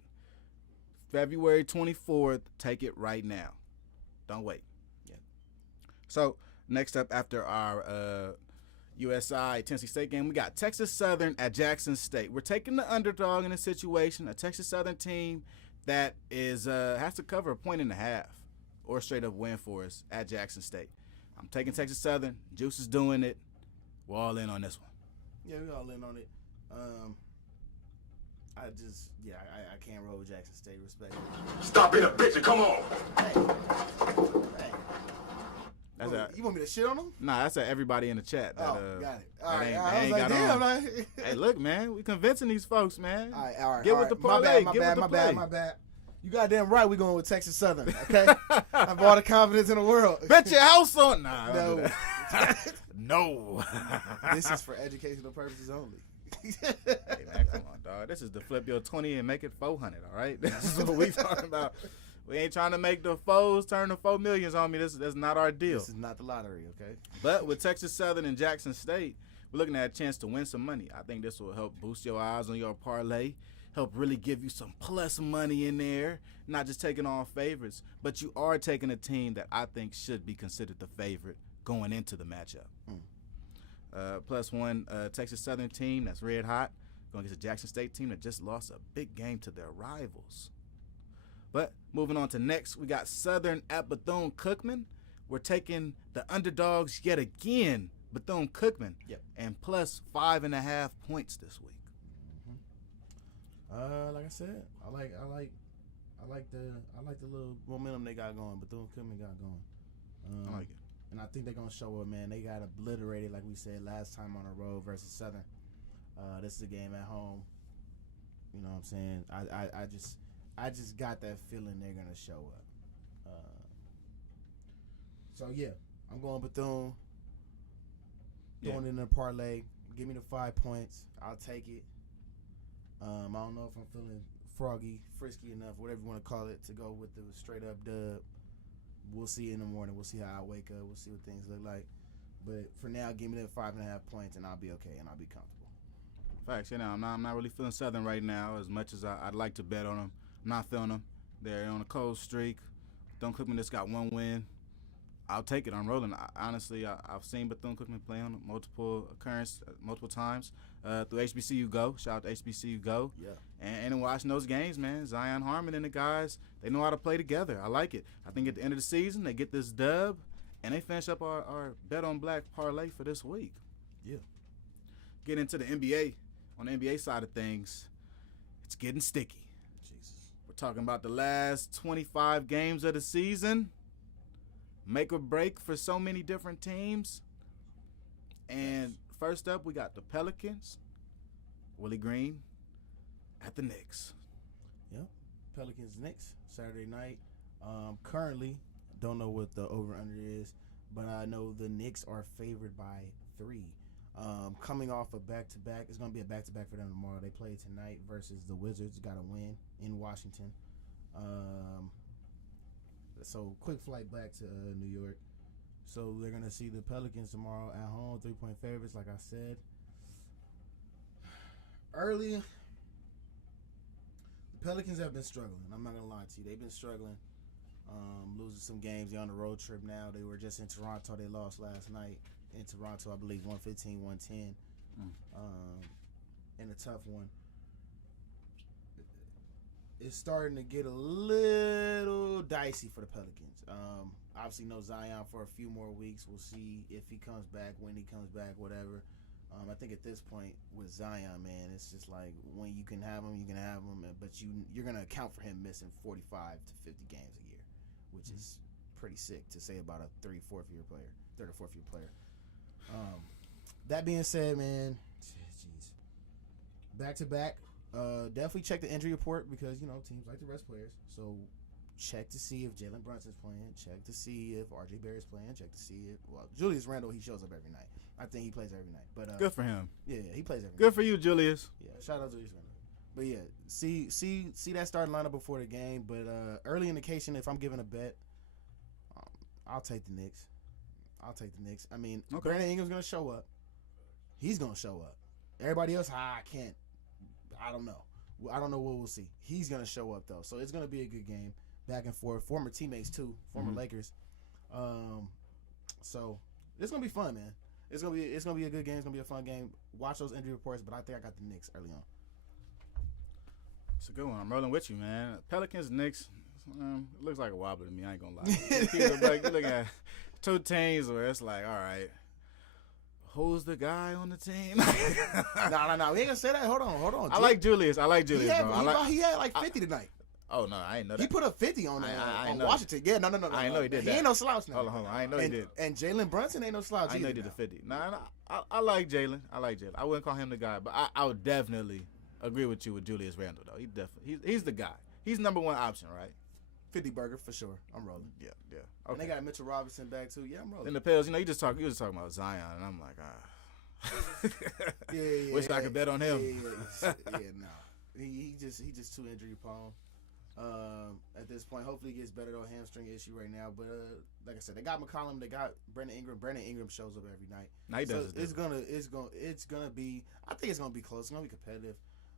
February 24th, take it right now. Don't wait. Yeah. So next up after our USI Tennessee State game, we got Texas Southern at Jackson State. We're taking the underdog in this situation, a Texas Southern team that is has to cover 1.5 or a straight up win for us at Jackson State. I'm taking Texas Southern. Juice is doing it. We're all in on this one. Yeah, we all in on it. I can't roll with Jackson State, respect. Stop being a bitch and come on. Hey. That's You want me to shit on them? Nah, that's everybody in the chat. That, Got it. All right. they I was ain't like, got damn. on. Hey, look, man, we convincing these folks, man. All right. Get with the parlay. My Get with the play. bad. You goddamn right. We going with Texas Southern. Okay. I have all the confidence in the world. Bet your house on. Nah, No. don't do that. No. This is for educational purposes only. Hey, man, come on, dog. This is the flip your 20 and make it 400, all right? This is what we talking about. We ain't trying to make the foes turn to 4 millions on me. That's not our deal. This is not the lottery, okay? But with Texas Southern and Jackson State, we're looking at a chance to win some money. I think this will help boost your odds on your parlay, help really give you some plus money in there, not just taking on favorites, but you are taking a team that I think should be considered the favorite going into the matchup. Plus one Texas Southern team that's red hot going against a Jackson State team that just lost a big game to their rivals. But moving on to next, we got Southern at Bethune-Cookman. We're taking the underdogs yet again, Bethune-Cookman, and plus 5.5 points this week. Like I said, I like the little momentum they got going. Bethune-Cookman got going. I like it. And I think they're gonna show up, man. They got obliterated, like we said last time on the road versus Southern. This is a game at home. You know what I'm saying? I just got that feeling they're gonna show up. So yeah, I'm going Bethune. Going in the parlay. Give me the 5 points. I'll take it. I don't know if I'm feeling froggy, frisky enough, whatever you want to call it, to go with the straight up dub. We'll see in the morning. We'll see how I wake up. We'll see what things look like. But for now, give me that 5.5 points, and I'll be okay, and I'll be comfortable. Facts. I'm not really feeling Southern right now as much as I'd like to bet on them. I'm not feeling them. They're on a cold streak. Bethune-Cookman just got one win. I'll take it. I'm rolling. Honestly, I've seen Bethune-Cookman play on multiple times through HBCU Go. Shout out to HBCU Go. Yeah. And watching those games, man, Zion Harmon and the guys, they know how to play together. I like it. I think at the end of the season, they get this dub, And they finish up our Bet on Black parlay for this week. Yeah. Get into the NBA. On the NBA side of things, it's getting sticky. Jesus. We're talking about the last 25 games of the season. Make or break for so many different teams. And first up, we got the Pelicans. Willie Green at the Knicks. Yep. Pelicans Knicks Saturday night. Currently, don't know what the over-under is, but I know the Knicks are favored by 3. Coming off a back-to-back, it's going to be a back-to-back for them tomorrow. They play tonight versus the Wizards. Got to win in Washington. So quick flight back to New York. So they're going to see the Pelicans tomorrow at home, 3-point favorites, like I said. Early, the Pelicans have been struggling. I'm not going to lie to you. They've been struggling, losing some games. They're on the road trip now. They were just in Toronto. They lost last night in Toronto, I believe, 115-110 in a tough one. It's starting to get a little dicey for the Pelicans. Obviously, no Zion for a few more weeks. We'll see if he comes back, when he comes back, whatever. I think at this point with Zion, man, it's just like when you can have him, you can have him, but you're going to account for him missing 45 to 50 games a year, which is pretty sick to say about a third or fourth year player. That being said, man, jeez, back to back. Definitely check the injury report because, teams like to rest players. So check to see if Jalen Brunson's playing. Check to see if R.J. Barrett's playing. Check to see if, Julius Randle, he shows up every night. I think he plays every night. But Good for him. Yeah, he plays every night. Good for you, Julius. Yeah, shout out to Julius Randle. But yeah, see that starting lineup before the game. But early indication, if I'm giving a bet, I'll take the Knicks. I mean, Okay. Brandon Ingram's going to show up. He's going to show up. Everybody else, I can't. I don't know. I don't know what we'll see. He's going to show up, though. So it's going to be a good game. Back and forth. Former teammates, too. Former Lakers. So it's going to be fun, man. It's gonna be a good game. It's going to be a fun game. Watch those injury reports, but I think I got the Knicks early on. It's a good one. I'm rolling with you, man. Pelicans, Knicks. It looks like a wobble to me. I ain't gonna lie. You look at two teams where it's like, all right, who's the guy on the team? No. We ain't gonna say that. Hold on. I like Julius, bro. He had like 50 tonight. Oh no, I ain't know that. He put up 50 on Washington. Yeah, no. I ain't know he did that. He ain't no slouch now. Hold on. I ain't know he did. And Jalen Brunson ain't no slouch. I know he did the 50. Nah, I like Jalen. I wouldn't call him the guy, but I would definitely agree with you with Julius Randle though. He's the guy. He's number one option, right? 50 burger for sure. I'm rolling. Yeah. Okay. And they got Mitchell Robinson back too. Yeah, I'm rolling. In the Pels, you was just talking about Zion, and I'm like, Yeah. Wish I could bet on him. Yeah, no. He just too injury prone. At this point, hopefully he gets better though. Hamstring issue right now, but like I said, they got McCollum, they got Brandon Ingram. Brandon Ingram shows up every night. Now he does. It's gonna be. I think it's gonna be close. It's gonna be competitive.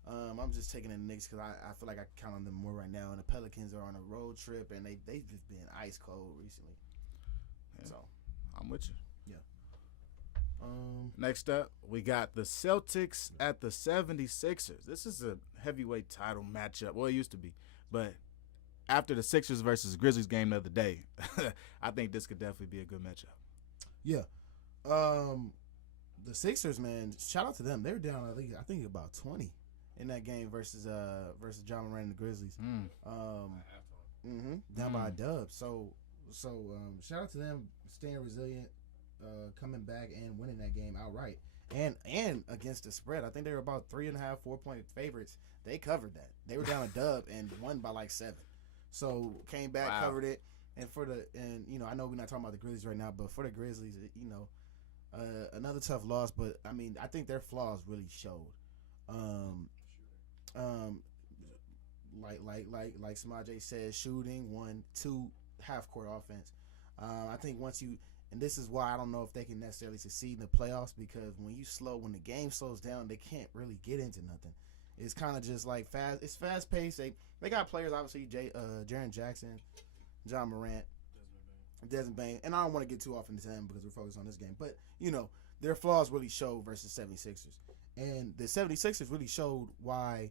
I'm just taking the Knicks because I feel like I count on them more right now. And the Pelicans are on a road trip, and they've just been ice cold recently. Yeah. So I'm with you. Yeah. Next up, we got the Celtics at the 76ers. This is a heavyweight title matchup. Well, it used to be. But after the Sixers versus Grizzlies game the other day, I think this could definitely be a good matchup. Yeah. The Sixers, man, shout out to them. They were down, I think about 20 in that game versus John Moran and the Grizzlies. Down by a dub. So shout out to them staying resilient, coming back and winning that game outright. And against the spread. I think they were about 3.5, 4-point favorites. They covered that. They were down a dub and won by like 7. So came back, covered it. And I know we're not talking about the Grizzlies right now, but for the Grizzlies, another tough loss. But I mean, I think their flaws really showed. Like Samaje said, shooting 1, 2 half court offense. I think and this is why I don't know if they can necessarily succeed in the playoffs, because when the game slows down, they can't really get into nothing. It's kind of just like fast. It's fast paced. They got players, obviously, Jaren Jackson, John Morant, Desmond Bane, and I don't want to get too off into them because we're focused on this game. But their flaws really show versus 76ers, and the 76ers really showed why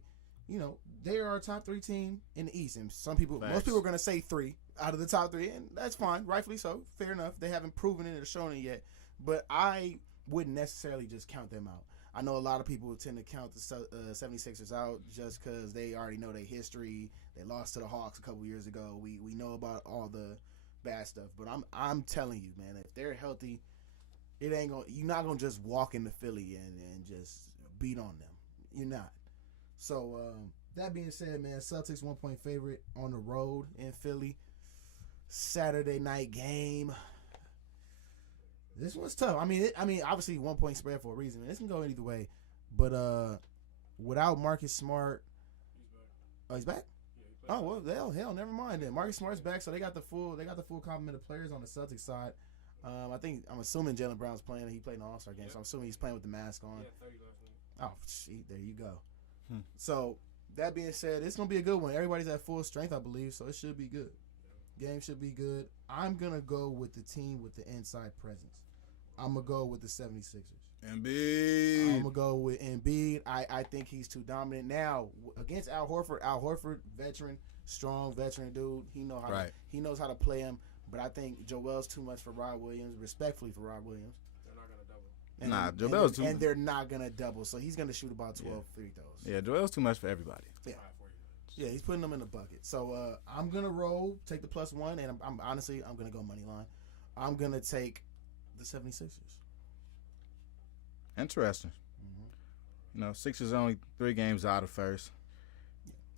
they are a top 3 team in the East. And most people are going to say 3 out of the top 3, and that's fine, rightfully so, fair enough. They haven't proven it or shown it yet, but I wouldn't necessarily just count them out. I know a lot of people tend to count the 76ers out just because they already know their history. They lost to the Hawks a couple years ago. We know about all the bad stuff, but I'm telling you, man, if they're healthy, you're not gonna just walk into Philly and just beat on them. You're not. So that being said, man, Celtics 1-point favorite on the road in Philly. Saturday night game. This one's tough. I mean, obviously 1-point spread for a reason. Man. This can go either way, but without Marcus Smart, he's back. Oh well, hell, never mind then. Marcus Smart's back, so they got the full complement of players on the Celtics side. I'm assuming Jaylen Brown's playing. He played in the All-Star game, so I'm assuming he's playing with the mask on. Yeah, 30 last night. Oh, shit, there you go. So that being said, it's gonna be a good one. Everybody's at full strength, I believe, so it should be good. Game should be good. I'm gonna go with the team with the inside presence. I'm gonna go with the 76ers. Embiid. I'm gonna go with Embiid. I think he's too dominant now against Al Horford. Al Horford, strong veteran dude. He knows how to play him. But I think Joel's too much for Rod Williams. Respectfully for Rod Williams. They're not gonna double. Joel's too. And they're not gonna double. So he's gonna shoot about 12 free throws. Yeah, Joel's too much for everybody. Yeah, he's putting them in the bucket. So I'm gonna roll, take the +1, and I'm honestly gonna go money line. I'm gonna take the 76ers. Interesting. Sixers only 3 games out of first.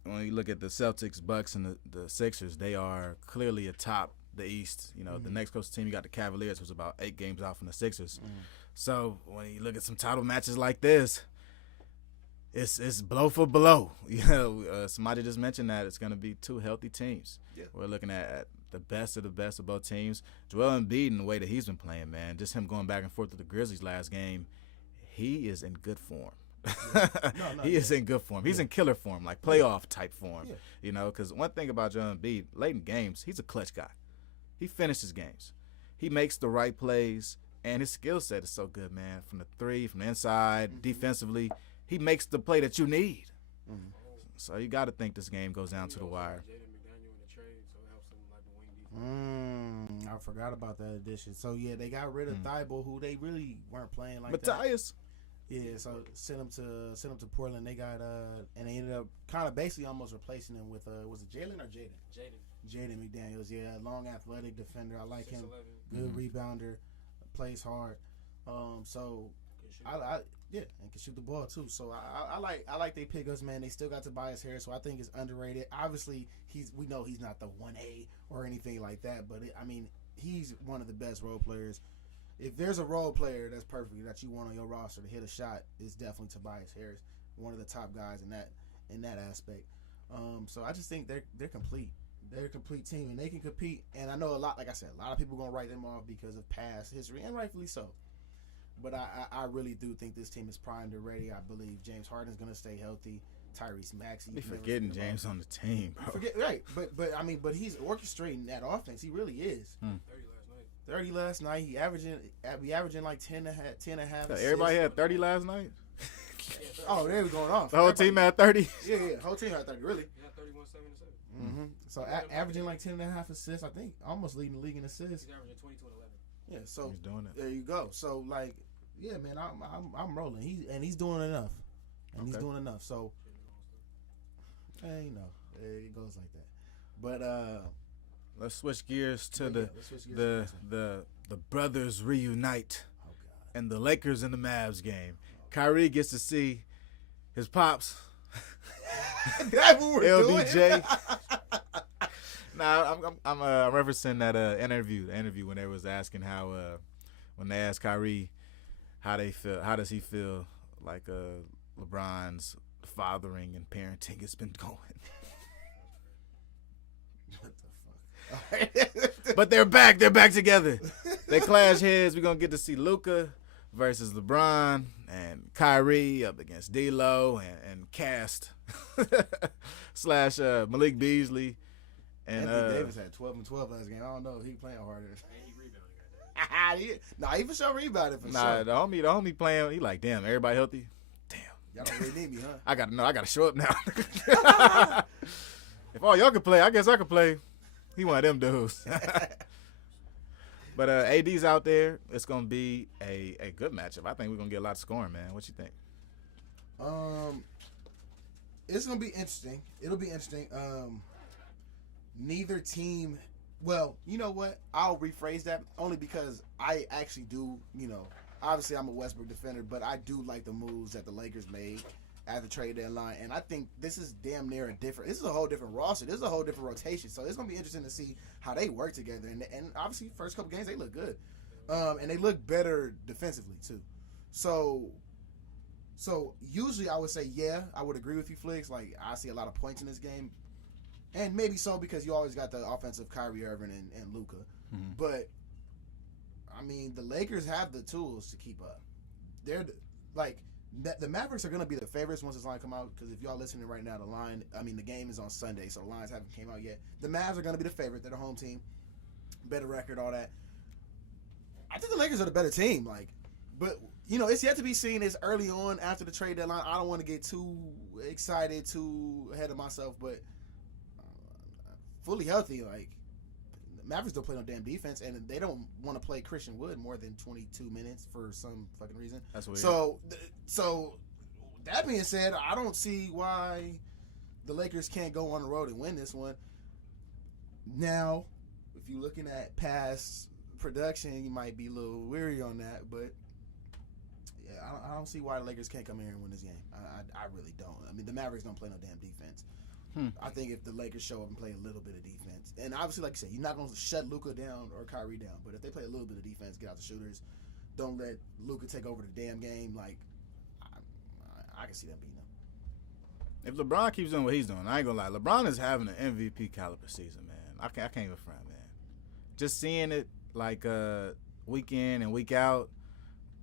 When you look at the Celtics, Bucks, and the Sixers, they are clearly atop the East. The next closest team, you got the Cavaliers, who's about 8 games out from the Sixers. So when you look at some title matches like this, it's blow for blow. Somebody just mentioned that it's going to be 2 healthy teams. Yeah. We're looking at the best of both teams. Joel Embiid, in the way that he's been playing, man, just him going back and forth with the Grizzlies last game, he is in good form. He is in good form. He's in killer form, like playoff type form. Because one thing about Joel Embiid, late in games, he's a clutch guy. He finishes games. He makes the right plays, and his skill set is so good, man. From the 3, from the inside, defensively, he makes the play that you need. So you got to think this game goes down to the wire. I forgot about that addition. So yeah, they got rid of Thibault, who they really weren't playing like Matthias. that. Yeah, so sent him to Portland. They got and they ended up kind of basically almost replacing him with was it Jalen or Jaden? Jaden McDaniels. Yeah, long athletic defender. I like 6'11". Him. Good rebounder, plays hard. So and can shoot the ball too. So I like they pick us, man. They still got Tobias Harris, so I think it's underrated. Obviously, we know he's not the 1A or anything like that, but he's one of the best role players. If there's a role player that's perfect that you want on your roster to hit a shot, it's definitely Tobias Harris, one of the top guys in that aspect. So I just think they're complete. They're a complete team, and they can compete. And I know a lot, like I said, a lot of people are going to write them off because of past history, and rightfully so. But I really do think this team is primed and ready. I believe James Harden's going to stay healthy. Tyrese Maxey. Be forgetting James on the team, bro. But he's orchestrating that offense. He really is. 30 last night. He averaging like 10 and a half. Everybody had 30 last night. Oh, they were going off. The whole team had 30. Yeah, whole team had 30. Really. Yeah, 31, 7, and 7. So averaging like 10 and a half assists. I think almost leading the league in assists. He's averaging 22 and 11. Yeah, so he's doing it. There you go. So like, yeah, man, I'm rolling. He's doing enough, and he's doing enough. So, it goes like that. But let's switch gears to the brothers reunite, and the Lakers and the Mavs game. Kyrie gets to see his pops. That's what we're LBJ. Nah, I'm referencing that interview when they was asking how when they asked Kyrie how does he feel like LeBron's fathering and parenting has been going. What the fuck? But they're back together. They clash heads. We're gonna get to see Luka versus LeBron and Kyrie up against D'Lo and Cast / Malik Beasley. And Anthony Davis had 12 and 12 last game. I don't know if he playing harder. And he rebounded. He for sure rebounded for sure. Nah, the homie playing. He like, damn, everybody healthy. Damn, Y'all don't really need me, huh? I gotta show up now. If all y'all can play, I guess I can play. He one of them dudes. But AD's out there. It's gonna be a good matchup. I think we're gonna get a lot of scoring, man. What you think? It's gonna be interesting. It'll be interesting. Neither team. Well, you know what? I'll rephrase that only because I actually do. Obviously I'm a Westbrook defender, but I do like the moves that the Lakers made at the trade deadline, and I think this is damn near a different. This is a whole different roster. This is a whole different rotation. So it's gonna be interesting to see how they work together. And obviously, first couple games they look good, and they look better defensively too. So usually I would say, yeah, I would agree with you, Flicks. Like, I see a lot of points in this game. And maybe so because you always got the offensive Kyrie Irving and Luka. Mm-hmm. But, I mean, the Lakers have the tools to keep up. They're, the Mavericks are going to be the favorites once this line come out because if y'all listening right now, the game is on Sunday, so the lines haven't came out yet. The Mavs are going to be the favorite. They're the home team. Better record, all that. I think the Lakers are the better team. But it's yet to be seen. It's early on after the trade deadline. I don't want to get too excited, too ahead of myself, but fully healthy, the Mavericks don't play no damn defense, and they don't want to play Christian Wood more than 22 minutes for some fucking reason. That's weird. So that being said, I don't see why the Lakers can't go on the road and win this one. Now, if you're looking at past production, you might be a little weary on that, but yeah, I don't see why the Lakers can't come here and win this game. I really don't. I mean, the Mavericks don't play no damn defense. I think if the Lakers show up and play a little bit of defense, and obviously, like you said, you're not going to shut Luka down or Kyrie down, but if they play a little bit of defense, get out the shooters, don't let Luka take over the damn game, I can see them beating them. If LeBron keeps doing what he's doing, I ain't gonna lie. LeBron is having an MVP caliber season, man. I can't even front, man. Just seeing it week in and week out,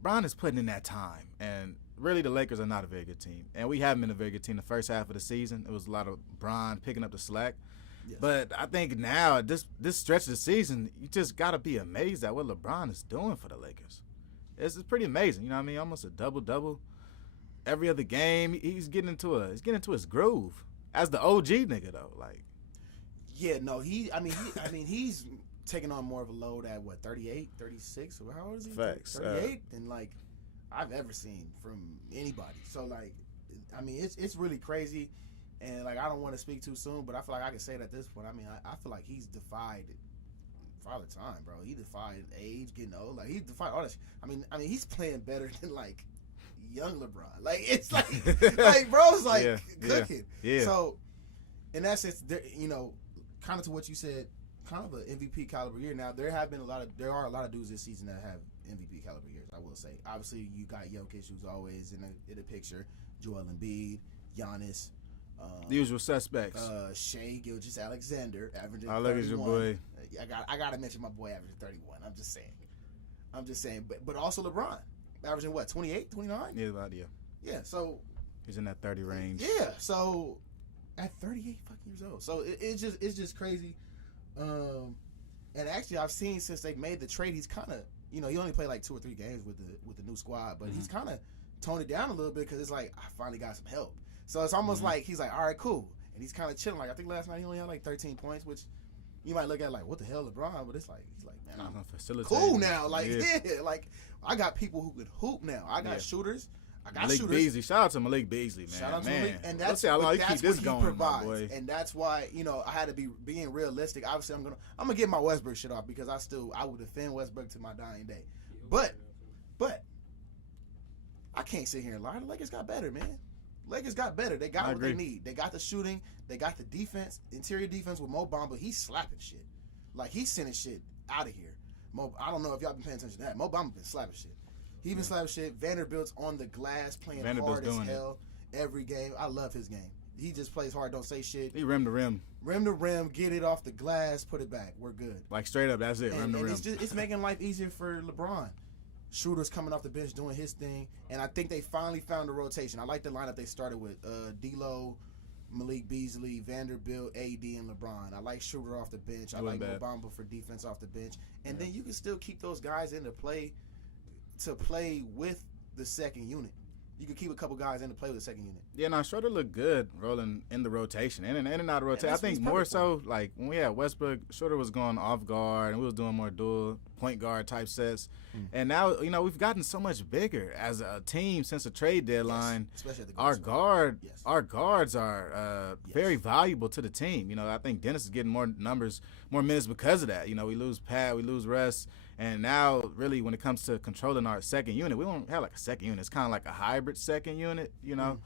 LeBron is putting in that time, and really, the Lakers are not a very good team. And we haven't been a very good team the first half of the season. It was a lot of Bron picking up the slack. Yes. But I think now, this stretch of the season, you just got to be amazed at what LeBron is doing for the Lakers. It's pretty amazing. You know what I mean? Almost a double-double. Every other game, he's getting into his groove. As the OG nigga, though. Yeah, no, he's taking on more of a load at, 38, 36? How old is he? Facts. 38? And, I've ever seen from anybody. So it's really crazy, and I don't want to speak too soon, but I feel like I can say it at this point. I mean, I feel like he's defied Father Time, bro. He defied age, getting old. He defied all this. I mean, he's playing better than young LeBron. It's bro's cooking. Yeah. So in that sense, kind of to what you said, kind of an MVP caliber year. Now there are a lot of dudes this season that have MVP caliber years, I will say. Obviously, you got Jokic, who's always in the picture. Joel Embiid, Giannis. The usual suspects. Shai Gilgeous-Alexander, averaging 31. I look at your boy. I got to mention my boy averaging 31. I'm just saying. But also LeBron, averaging 28, 29? Yeah, about, yeah. Yeah, so. He's in that 30 range. Yeah, so at 38 fucking years old. So it's just crazy. And actually, I've seen since they made the trade, he's kind of, he only played 2 or 3 games with the new squad, but he's kind of toned it down a little bit because it's I finally got some help. So it's almost he's all right, cool, and he's kind of chilling. I think last night he only had 13 points, which you might look at what the hell, LeBron? But it's he's man, I'm cool now. I got people who could hoop now. I got shooters. I got Malik Beasley. Shout out to Malik Beasley, man. Shout out to Malik. And that's how long you keep this going, provides. My boy. And that's why, I had to be being realistic. Obviously, I'm gonna get my Westbrook shit off because I will defend Westbrook to my dying day. But I can't sit here and lie. The Lakers got better, man. Lakers got better. They got what they need. They got the shooting. They got the defense, interior defense with Mo Bamba. He's slapping shit. He's sending shit out of here. I don't know if y'all been paying attention to that. Mo Bamba been slapping shit. He been slapping shit. Vanderbilt's on the glass playing hard as hell every game. I love his game. He just plays hard, don't say shit. He rim to rim. Rim to rim, get it off the glass, put it back. We're good. Straight up, that's it. Rim to rim. It's making life easier for LeBron. Shooters coming off the bench doing his thing. And I think they finally found a rotation. I like the lineup they started with. D'Lo, Malik Beasley, Vanderbilt, AD, and LeBron. I like Shooter off the bench. I like Mo Bamba for defense off the bench. And then you can still keep those guys into play to play with the second unit. you could keep a couple guys in to play with the second unit. Yeah, no, Schroeder looked good rolling in the rotation, in and out of rotation. I that's what think he's more perfect so, like, when we had Westbrook, Schroeder was going off guard, and we was doing more dual point guard type sets. And now, we've gotten so much bigger as a team since the trade deadline. Yes, especially at the guard spot. Our guards are very valuable to the team. I think Dennis is getting more minutes because of that. We lose Pat, we lose Russ. And now, really, when it comes to controlling our second unit, we don't have like a second unit. It's kind of like a hybrid second unit, kind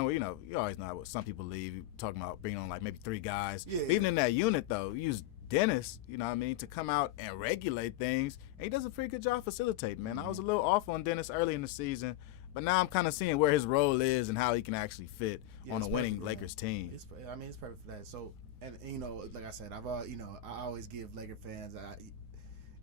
of where, you always know what some people leave. You're talking about bringing on like maybe 3 guys. Yeah, But even in that unit, though, you use Dennis, to come out and regulate things. And he does a pretty good job facilitating, man. I was a little off on Dennis early in the season, but now I'm kind of seeing where his role is and how he can actually fit on a winning Lakers team. It's perfect for that. So, and like I said, I always give Laker fans.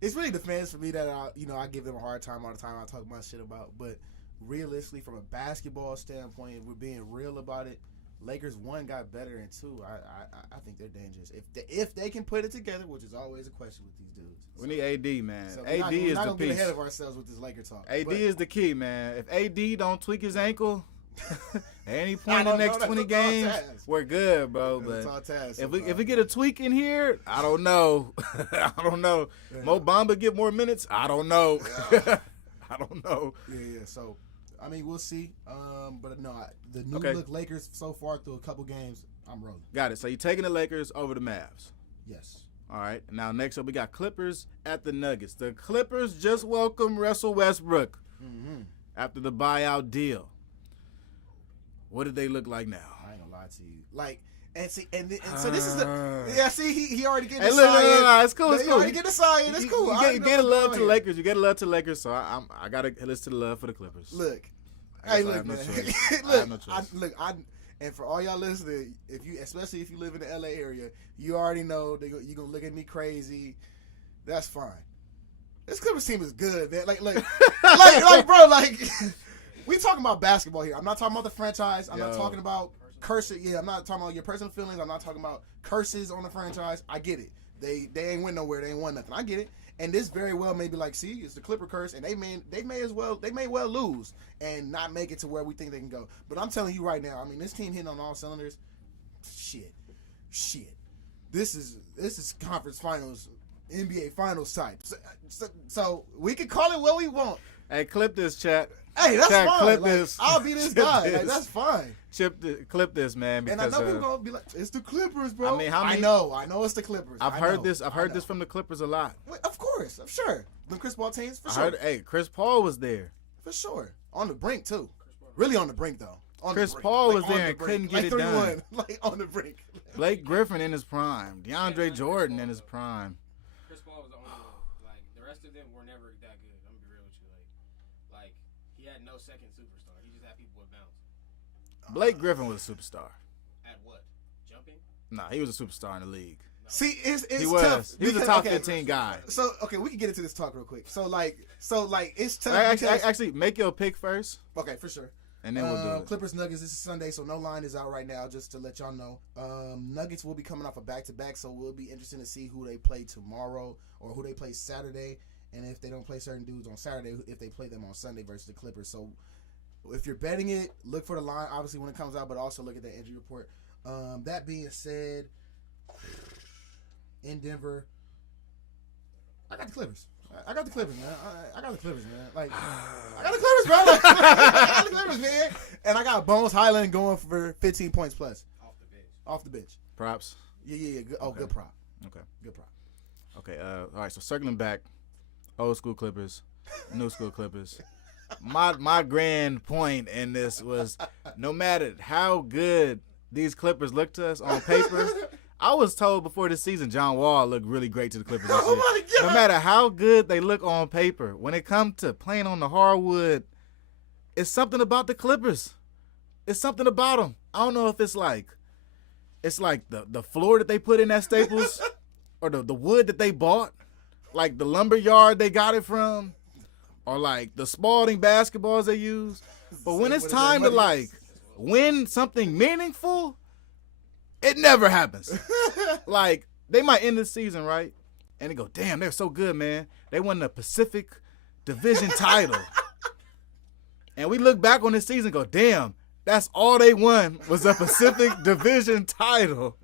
It's really the fans for me that I give them a hard time all the time. I talk my shit about, but realistically, from a basketball standpoint, if we're being real about it, Lakers 1 got better, and 2, I think they're dangerous if they can put it together, which is always a question with these dudes. We need AD, man. So AD is we're not the gonna piece. get ahead of ourselves with this Laker talk. AD is the key, man. If AD don't tweak his ankle at any I point in the don't next know, 20 that's a tall games, task. we're good, bro. That's But all task, if we get a tweak in here, I don't know. I don't know. Yeah. Mo Bamba get more minutes? I don't know. I don't know. Yeah. So, we'll see. But no, the new Okay. look Lakers so far through a couple games, I'm rolling. Got it. So you're taking the Lakers over the Mavs. Yes. All right. Now, next up, we got Clippers at the Nuggets. The Clippers just welcomed Russell Westbrook after the buyout deal. What did they look like now? I ain't gonna lie to you. So this is the he already getting Hey, the look, sign. no, it's cool. It's He cool. already getting the sign. It's cool. You get a love to the Lakers. You get a love to the Lakers. So I gotta listen to the love for the Clippers. Look, I hey, guess I look, have no man. choice. I Look, have no choice. And for all y'all listening, especially if you live in the LA area, you already know you're gonna look at me crazy. That's fine. This Clippers team is good, man. Like, bro, we talking about basketball here. I'm not talking about the franchise. I'm not talking about curses. Yeah, I'm not talking about your personal feelings. I'm not talking about curses on the franchise. I get it. They ain't win nowhere. They ain't won nothing. I get it. And this very well may be like, see, it's the Clipper curse, and they may well lose and not make it to where we think they can go. But I'm telling you right now, this team hitting on all cylinders. Shit. This is conference finals, NBA finals type. So we can call it what we want. Hey, clip this, chat. Hey, that's Chat, fine. clip Like, this. I'll be this Clip guy. this. Like, that's fine. Clip this, man. And Because I know people gonna be like, "It's the Clippers, bro." I know it's the Clippers. I've I heard know. this. I've heard I this know. from the Clippers a lot. Wait, of course, I'm sure. The Chris Paul teams, for I sure. heard. Hey, Chris Paul was there. For sure. On the brink, too. Really on the brink, though. On the Chris brink. Paul was on there the and brink. couldn't get it 3-1. done. Like, on the brink. Blake Griffin in his prime. DeAndre Jordan in his prime. Chris Paul was the only one. Like, the rest of them were never that good. I'm gonna be real with you. Like he had no second superstar. He just had people with bounce. Blake Griffin was a superstar. At what? Jumping? Nah, he was a superstar in the league. See, it's He tough. was. He was a because- top okay, 15 guy. So, we can get into this talk real quick. So, it's tough. Actually, make your pick first, Okay, for sure. and then we'll do it. Clippers Nuggets. This is Sunday, so no line is out right now. Just to let y'all know, Nuggets will be coming off a back-to-back, so we'll be interested to see who they play tomorrow or who they play Saturday, and if they don't play certain dudes on Saturday, if they play them on Sunday versus the Clippers. So if you're betting it, look for the line obviously when it comes out, but also look at the injury report. That being said, in Denver, I got the Clippers. I got the Clippers, man. I got the Clippers, man. Like, I got the Clippers, bro. Like, I got the Clippers, man. And I got Bones Highland going for 15 points plus. Off the bench. Props. Yeah. Good, Okay. good prop. Okay. Good prop. Okay. All right. So circling back, old school Clippers, new school Clippers. My grand point in this was, no matter how good these Clippers look to us on paper, I was told before this season John Wall looked really great to the Clippers this year. Oh, my God. No matter how good they look on paper, when it comes to playing on the hardwood, it's something about the Clippers. It's something about them. I don't know if it's like the floor that they put in at Staples or the wood that they bought, like the lumber yard they got it from, or like the Spalding basketballs they use. But when it's time to like win something meaningful, it never happens. Like, they might end the season, right? And they go, damn, they're so good, man. They won the Pacific Division title. And we look back on this season and go, damn, that's all they won was a Pacific Division title.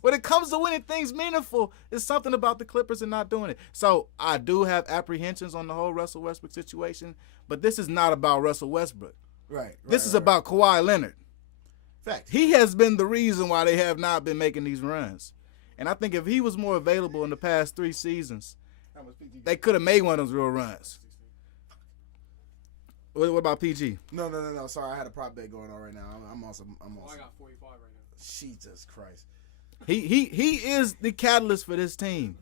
When it comes to winning things meaningful, it's something about the Clippers and not doing it. So I do have apprehensions on the whole Russell Westbrook situation, but this is not about Russell Westbrook. Right. This is about Kawhi Leonard. Fact. He has been the reason why they have not been making these runs. And I think if he was more available in the past 3 seasons, they could have made one of those real runs. What about PG? No. Sorry, I had a prop bet going on right now. I'm also. I got 45 right now. Jesus Christ. He is the catalyst for this team.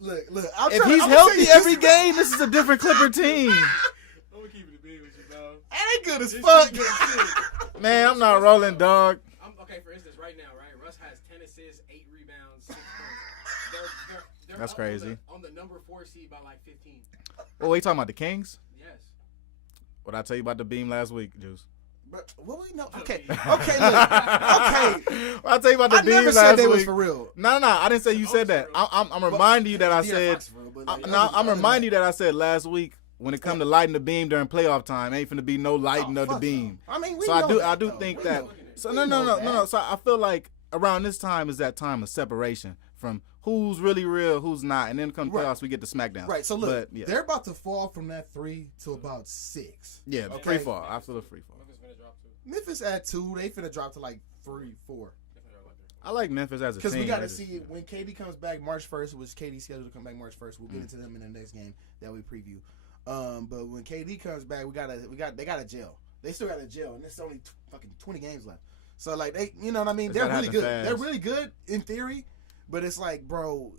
Look. If he's healthy every game, this is a different Clipper team. I'm gonna keep it big with you, dog. That ain't good as This fuck. shit good shit. Man, I'm not rolling, dog. Okay, for instance, right now, right? Russ has 10 assists, 8 rebounds, 6 points. They're That's up crazy. On the number 4 seed by like 15. Oh, you talking about the Kings? Yes. What I tell you about the beam last week, Juice? But what we know? Okay, Okay. look. Okay. What I tell you about the I beam never last said they week? was for real. No, I didn't say you said that. I'm reminding you that I De'Aaron said. Fox is for real, but, like, I'm reminding you that I said last week when it come to lighting the beam during playoff time, ain't finna be no lighting of the fuck beam. no. I mean, we So know I do though. think We that. know- So we no. know that. So I feel like around this time is that time of separation from who's really real, who's not, and then come Right. playoffs we get the smackdowns. Right. So look, But, yeah. they're about to fall from that 3 to about 6. Yeah, Okay. free fall. Absolute free fall. Memphis finna drop 2. Memphis at 2. They finna drop to like 3, 4. They finna drop like 3. I like Memphis as a team. Because we got to I just- see when KD comes back March 1st, which KD's scheduled to come back March 1st. We'll get into them in the next game that we preview. But when KD comes back, they got a jail. They still got a jail, and there's only fucking 20 games left. So like they, you know what I mean? It's They're gotta really happen good. fast. They're really good in theory, but it's like, bro,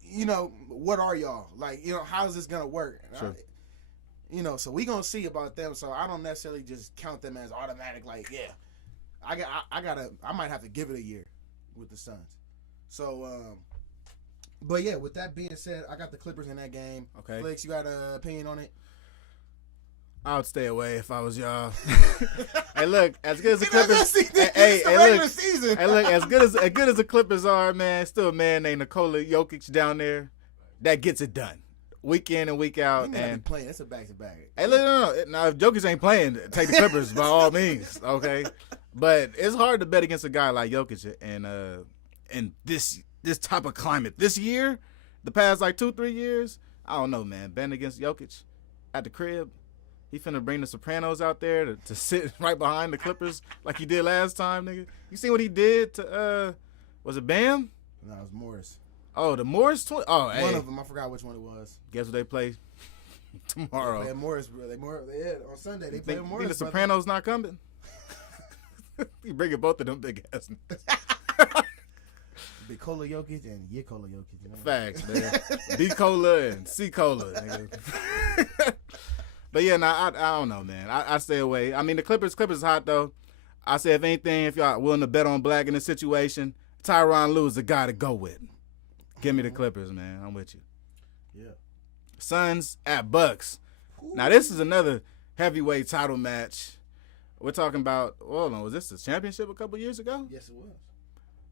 you know, what are y'all like? You know, how is this gonna work? Sure. You know, so we gonna see about them. So I don't necessarily just count them as automatic. Like, yeah, I might have to give it a year with the Suns. So, but yeah, with that being said, I got the Clippers in that game. Okay. Flex, you got an opinion on it? I would stay away if I was y'all. Hey, look, as good as the See, that's Clippers. the season. Hey, It's the hey, regular look. season. Hey, look, as good as the Clippers are, man, still a man named Nikola Jokic down there that gets it done, week in and week out. He may not be And playing. It's a back-to-back. hey, look, no. Now, if Jokic ain't playing, take the Clippers by all means, okay? But it's hard to bet against a guy like Jokic and this type of climate this year, the past like 2-3 years. I don't know, man. Betting against Jokic at the crib. He finna bring the Sopranos out there to sit right behind the Clippers like he did last time, nigga. You seen what he did to, was it Bam? No, it was Morris. Oh, the Morris twin. Oh, hey. One of them. I forgot which one it was. Guess what they play tomorrow? They had Morris. Yeah, on Sunday they played Think Morris. the brother. Sopranos not coming? You bringing both of them big ass niggas. Bikola Jokic and Yikola Jokic. You know? Facts, man. B Cola and C Cola, nigga. But yeah, I don't know, man. I stay away. I mean, the Clippers is hot though. I say if anything, if y'all willing to bet on black in this situation, Tyronn Lue is the guy to go with. Give me the Clippers, man. I'm with you. Yeah. Suns at Bucks. Now this is another heavyweight title match. We're talking about. Hold on, was this the championship a couple years ago? Yes, it was.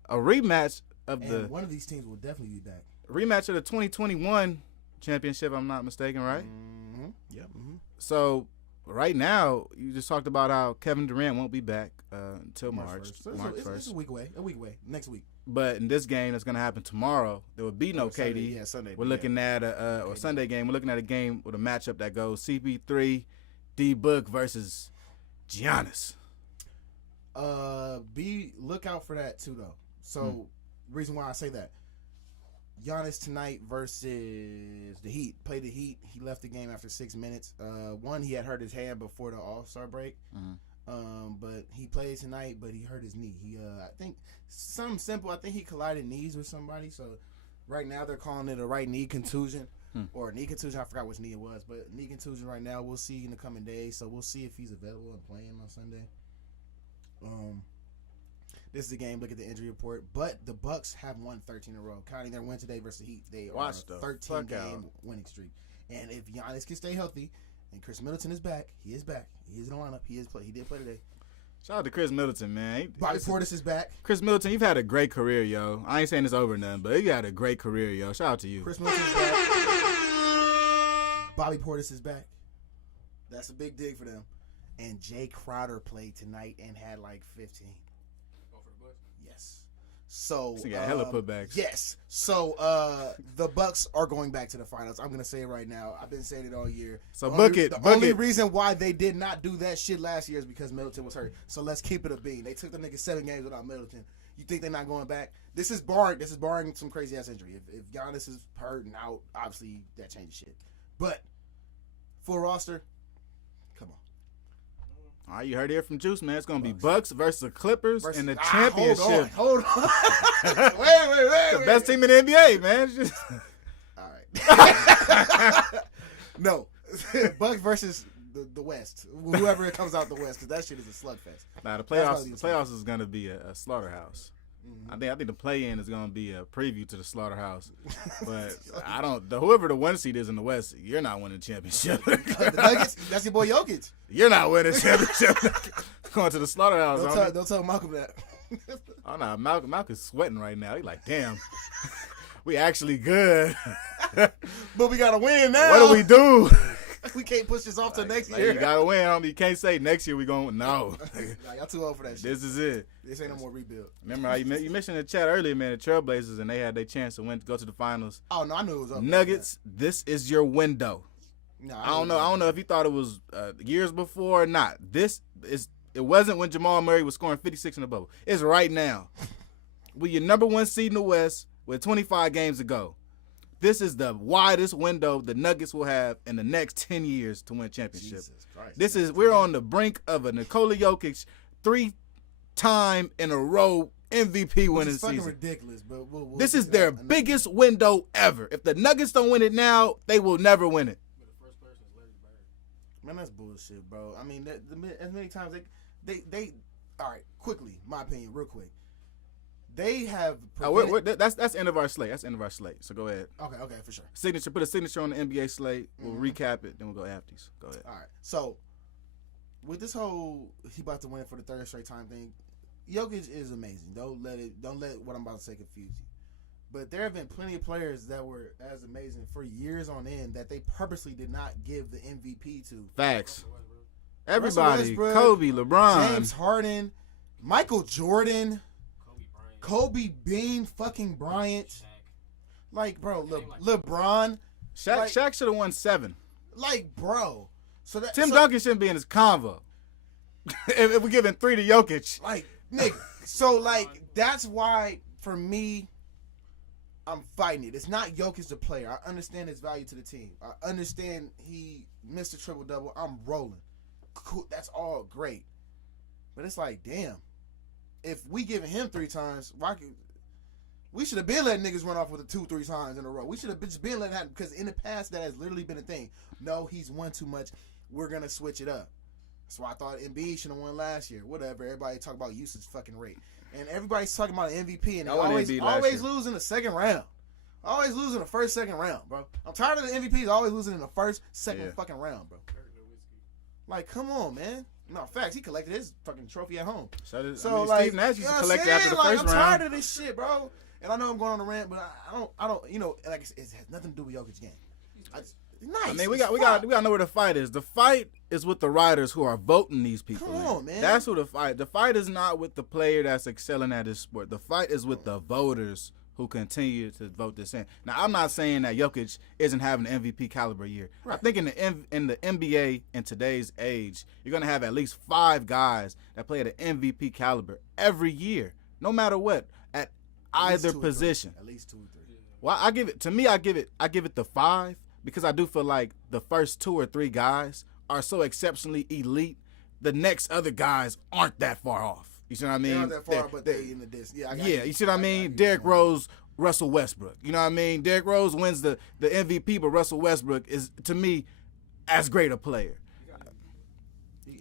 A rematch of And the one of these teams will definitely be back. rematch of the 2021 championship. I'm not mistaken, right? Mm-hmm. Yep. Mm-hmm. So right now, you just talked about how Kevin Durant won't be back until March 1st. So March it's 1st. a week away. A week away. Next week. But in this game that's going to happen tomorrow, there will be no Sunday, KD. yeah, Sunday. We're looking at or Sunday game. We're looking at a game with a matchup that goes CP3, D Book versus Giannis. Look out for that too though. So reason why I say that. Giannis tonight versus the Heat. Played the Heat. He left the game after 6 minutes. One, he had hurt his hand before the All-Star break. But he plays tonight, but he hurt his knee. He I think something simple. I think he collided knees with somebody. So right now they're calling it a right knee contusion or a knee contusion. I forgot which knee it was, but knee contusion right now. We'll see in the coming days. So we'll see if he's available and playing on Sunday. This is the game. Look at the injury report. But the Bucks have won 13 in a row. Counting their win today versus the Heat, they Watch are the a 13 game fuck out. winning streak. And if Giannis can stay healthy, and Chris Middleton is back, he is back. He is in the lineup. He did play today. Shout out to Chris Middleton, man. Bobby Portis is back. Chris Middleton, you've had a great career, yo. I ain't saying it's over none, but you had a great career, yo. Shout out to you. Chris Middleton is back. Bobby Portis is back. That's a big dig for them. And Jay Crowder played tonight and had like 15. Go for the Bucks. Yes. So He got hella putbacks. Yes. So the Bucks are going back to the finals. I'm gonna say it right now. I've been saying it all year. So The only reason why they did not do that shit last year is because Middleton was hurt. So let's keep it a bean. They took the niggas 7 games without Middleton. You think they're not going back? This is barring some crazy ass injury. If Giannis is hurt and out, obviously that changes shit. But full roster, come on. All right, you heard it from Juice, man. It's gonna be Bucks versus the Clippers in the Ah, championship. Hold on. wait. The best team in the NBA, man. It's just- All right. No. Bucks versus the West. Whoever it comes out the West, because that shit is a slugfest. Nah, the That's playoffs. probably The the playoffs is gonna be a slaughterhouse. I think the play-in is gonna be a preview to the slaughterhouse. But I don't. Whoever the 1 seed is in the West, you're not winning the championship. The Nuggets, that's your boy Jokic. You're not winning the championship. Going to the slaughterhouse. Don't tell Malcolm that. Oh no, Malcolm is sweating right now. He's like, damn, we actually good. But we gotta win now. What do we do? We can't push this off till next Like, year. you gotta win, homie. You can't say next year we going. No, Nah, y'all too old for that shit. this is it. This ain't no more rebuild. Remember how you mentioned in the chat earlier, man, the Trailblazers, and they had their chance to go to the finals. Oh no, I knew it was up. Nuggets, this is your window. No, I don't know if you thought it was years before or not. It wasn't when Jamal Murray was scoring 56 in the bubble. It's right now. We your number 1 seed in the West with 25 games to go. This is the widest window the Nuggets will have in the next 10 years to win a championship. Jesus Christ. We're on the brink of a Nikola Jokic 3-time in a row MVP winning It's fucking season. ridiculous, but we'll This get is to their that. biggest window ever. If the Nuggets don't win it now, they will never win it. But the first person is Larry Bird. Man, that's bullshit, bro. I mean, as many times they all right, quickly, my opinion, real quick. They have That's the end of our slate. That's the end of our slate. So go ahead. Okay, for sure. Put a signature on the NBA slate. We'll recap it. Then we'll go after. Go ahead. All right. So, with this whole he about to win for the 3rd straight time thing, Jokic is amazing. Don't let what I'm about to say confuse you. But there have been plenty of players that were as amazing for years on end that they purposely did not give the MVP to. Facts. Westbrook. Everybody. Westbrook, Kobe, LeBron. James Harden, Michael Jordan, Kobe Bryant. Kobe Bean, fucking Bryant. Shaq. Like, bro, LeBron. Shaq should have won 7. Like, bro. So that Tim Duncan shouldn't be in his convo. if we're giving 3 to Jokic. Like, nigga. So, like, that's why, for me, I'm fighting it. It's not Jokic the player. I understand his value to the team. I understand he missed a triple-double. I'm rolling. Cool. That's all great. But it's like, damn. If we giving him 3 times, we should have been letting niggas run off with the 2-3 times in a row. We should have just been letting that, because in the past, that has literally been a thing. No, he's won too much. We're going to switch it up. That's why I thought Embiid should have won last year. Whatever. Everybody talk about usage fucking rate. And everybody's talking about an MVP, and they I won always Embiid last year. lose in the second round. Always lose in the first, second round, bro. I'm tired of the MVPs always losing in the first, second fucking round, bro. Dirk Nowitzki. Like, come on, man. No, facts. He collected his fucking trophy at home. So like, Steve Nash used you to know what collect I'm it after the saying? first I'm round. tired of this shit, bro. And I know I'm going on a rant, but I don't, you know, like it has nothing to do with Jokic's game. Nice. I mean, we got to know where the fight is. The fight is with the writers who are voting these people. Come in. on, man. That's who the fight. The fight is not with the player that's excelling at his sport. The fight is with the voters who continue to vote this in. Now, I'm not saying that Jokic isn't having an MVP caliber year. Right. I think in the NBA in today's age, you're gonna have at least 5 guys that play at an MVP caliber every year, no matter what, at At least either 2 or 3. position. At least 2 or 3. Well, I give it the 5 because I do feel like the first 2 or 3 guys are so exceptionally elite. The next other guys aren't that far off. You see what I mean? They're not that far, but they in the distance. Yeah, I got you see what I mean? Derrick Rose, Russell Westbrook. You know what I mean? Derrick Rose wins the MVP, but Russell Westbrook is, to me, as great a player.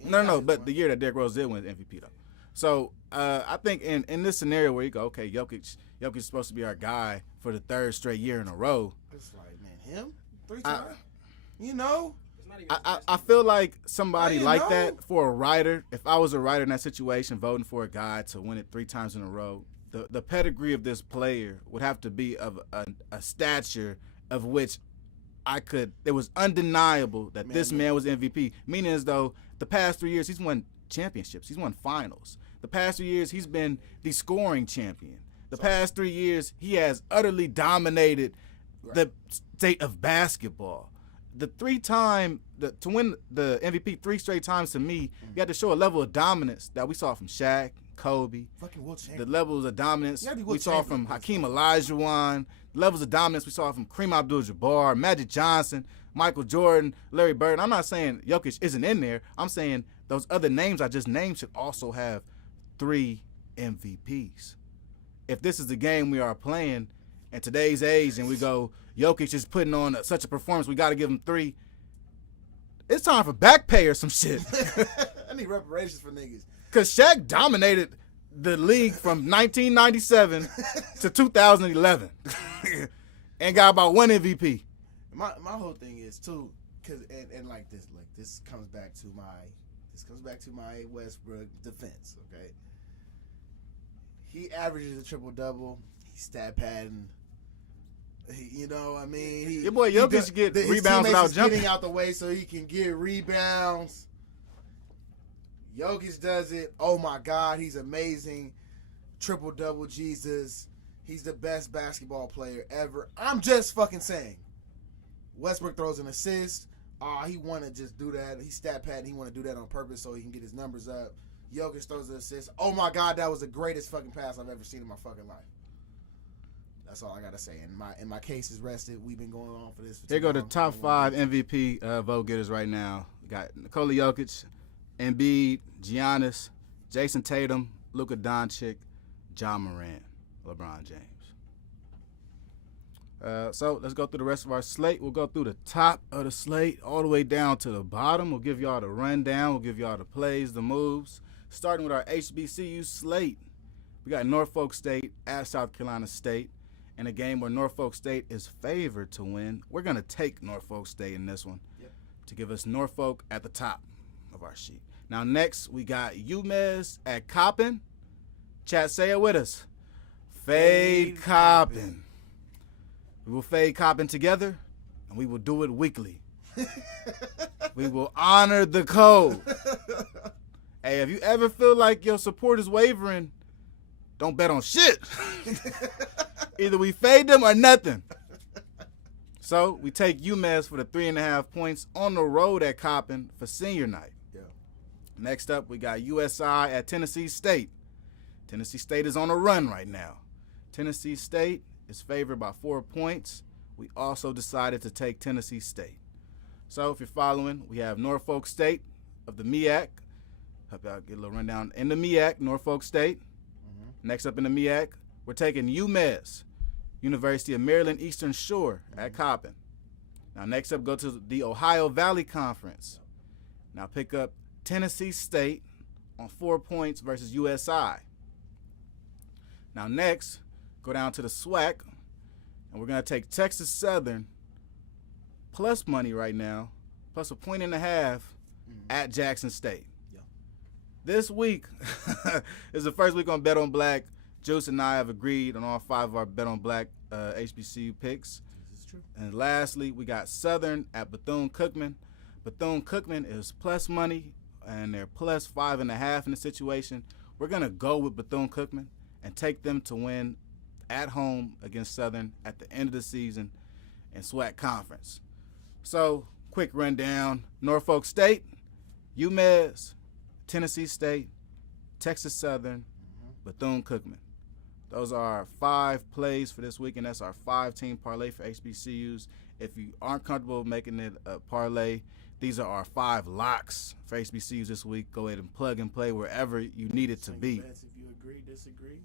No, but the year that Derrick Rose did win the MVP, though. So I think in this scenario where you go, okay, Jokic is supposed to be our guy for the 3rd straight year in a row. It's like, man, him 3 times. You know, It's not even his best I feel like somebody I like know. that for a writer, if I was a writer in that situation voting for a guy to win it 3 times in a row, the pedigree of this player would have to be of a stature of which it was undeniable that this man was MVP. Meaning as though the past 3 years he's won championships, he's won finals. The past 3 years he's been the scoring champion. The past 3 years he has utterly dominated the state of basketball. To win the MVP 3 straight times, to me, you had to show a level of dominance that we saw from Shaq, Kobe. Fucking Will The Chamberlain. levels of dominance You gotta be Will we saw from Chamberlain. Hakeem Olajuwon. The levels of dominance we saw from Kareem Abdul-Jabbar, Magic Johnson, Michael Jordan, Larry Bird. I'm not saying Jokic isn't in there. I'm saying those other names I just named should also have 3 MVPs. If this is the game we are playing in today's age and we go, Jokic is putting on such a performance, we got to give him 3. It's time for back pay or some shit. I need reparations for niggas. Because Shaq dominated the league from 1997 to 2011 and got about 1 MVP. My whole thing is too, cause and like this comes back to my Westbrook defense. Okay, he averages a triple double. He's stat padding. You know what I mean? Your boy Jokic get his rebounds teammates without is jumping. getting out the way so he can get rebounds. Jokic does it. Oh my God, he's amazing. Triple double, Jesus. He's the best basketball player ever. I'm just fucking saying. Westbrook throws an assist. He want to just do that. He's stat padding. He want to do that on purpose so he can get his numbers up. Jokic throws an assist. Oh my God, that was the greatest fucking pass I've ever seen in my fucking life. That's all I gotta say. And my case is rested. We've been going on for this. Here go the top 5 MVP vote getters right now. We got Nikola Jokic, Embiid, Giannis, Jason Tatum, Luka Doncic, John Morant, LeBron James. So let's go through the rest of our slate. We'll go through the top of the slate all the way down to the bottom. We'll give y'all the rundown. We'll give y'all the plays, the moves. Starting with our HBCU slate. We got Norfolk State at South Carolina State. In a game where Norfolk State is favored to win, we're going to take Norfolk State in this one to give us Norfolk at the top of our sheet. Now, next, we got UMass at Coppin. Chat, say it with us. Fade Coppin. We will fade Coppin together, and we will do it weekly. We will honor the code. Hey, if you ever feel like your support is wavering, don't bet on shit. Either we fade them or nothing. So we take UMass for the 3.5 points on the road at Coppin for senior night. Yeah. Next up, we got USI at Tennessee State. Tennessee State is on a run right now. Tennessee State is favored by 4 points. We also decided to take Tennessee State. So if you're following, we have Norfolk State of the MEAC. Hope y'all get a little rundown. In the MEAC, Norfolk State. Next up in the MEAC, we're taking UMass, University of Maryland Eastern Shore at Coppin. Now next up, go to the Ohio Valley Conference. Now pick up Tennessee State on 4 points versus USI. Now next, go down to the SWAC, and we're going to take Texas Southern plus money right now, plus 1.5 at Jackson State. This week is the first week on Bet on Black. Juice and I have agreed on all 5 of our Bet on Black HBCU picks. This is true. And lastly, we got Southern at Bethune-Cookman. Bethune-Cookman is plus money, and they're plus 5.5 in the situation. We're going to go with Bethune-Cookman and take them to win at home against Southern at the end of the season in SWAC Conference. So, quick rundown. Norfolk State, UMass, Tennessee State, Texas Southern, Bethune-Cookman. Those are our 5 plays for this week, and that's our 5-team parlay for HBCUs. If you aren't comfortable making it a parlay, these are our 5 locks for HBCUs this week. Go ahead and plug and play wherever you need it to Same be. bets if you agree, disagree.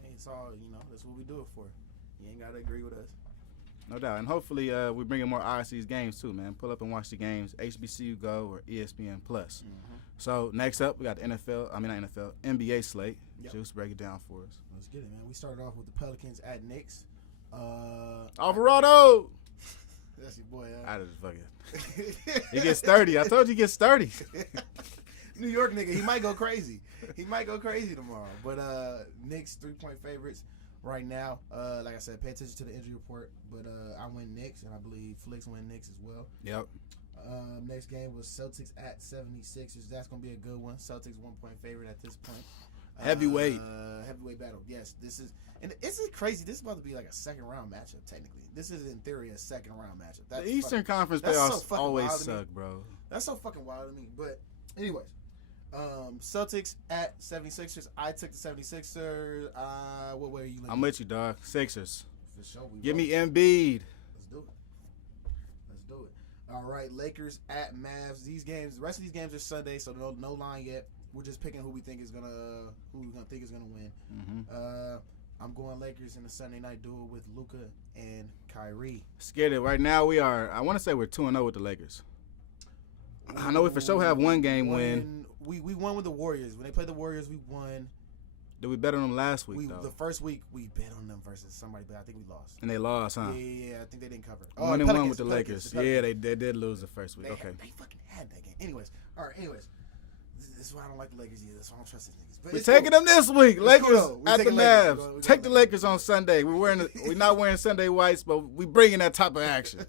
Hey, it's all, that's what we do it for. You ain't got to agree with us. No doubt. And hopefully we bring in more eyes to these games too, man. Pull up and watch the games, HBCU Go or ESPN Plus. So next up, we got the NBA slate. Yep. Juice, break it down for us. Let's get it, man. We started off with the Pelicans at Knicks. Alvarado! That's your boy. I just fucking. He gets 30. I told you he gets 30. New York nigga, he might go crazy. He might go crazy tomorrow. But Knicks 3-point favorites. right now. Like I said, pay attention to the injury report. But I went Knicks, and I believe Flicks went Knicks as well. Yep. Next game was Celtics at 76ers. That's going to be a good one. Celtics 1-point favorite at this point. Heavyweight. Heavyweight battle. Yes, this is. And isn't it crazy? This is about to be like a second round matchup, technically. This is, in theory, a second round matchup. The Eastern Conference that's so playoffs fucking always wild to me. suck, bro. That's so fucking wild to me. But, anyways, Celtics at 76ers. I took the 76ers. What way are you looking? I'm with you, dog. Sixers. For sure. Give me rolling. Embiid. Let's do it. Let's do it. All right, Lakers at Mavs. These games, the rest of these games are Sunday, so no line yet. We're just picking who we think is gonna win. Mm-hmm. I'm going Lakers in the Sunday night duel with Luka and Kyrie. Scared it. Right now we are. I want to say we're 2-0 with the Lakers. I know we for sure have one game win. We won with the Warriors. When they played the Warriors, we won. Did we bet on them last week though? The first week we bet on them versus somebody, but I think we lost. And they lost, huh? Yeah. I think they didn't cover. 1-1 with the Lakers. Yeah, they did lose the first week. Okay. They fucking had that game. Anyways, all right. This is why I don't like the Lakers either. That's why I don't trust these niggas. But We're it's taking cool. them this week. It's Lakers cool. We're at the taking Lakers. Mavs. We're Take the going Lakers on Sunday. We're not wearing Sunday whites, but we bringing that type of action.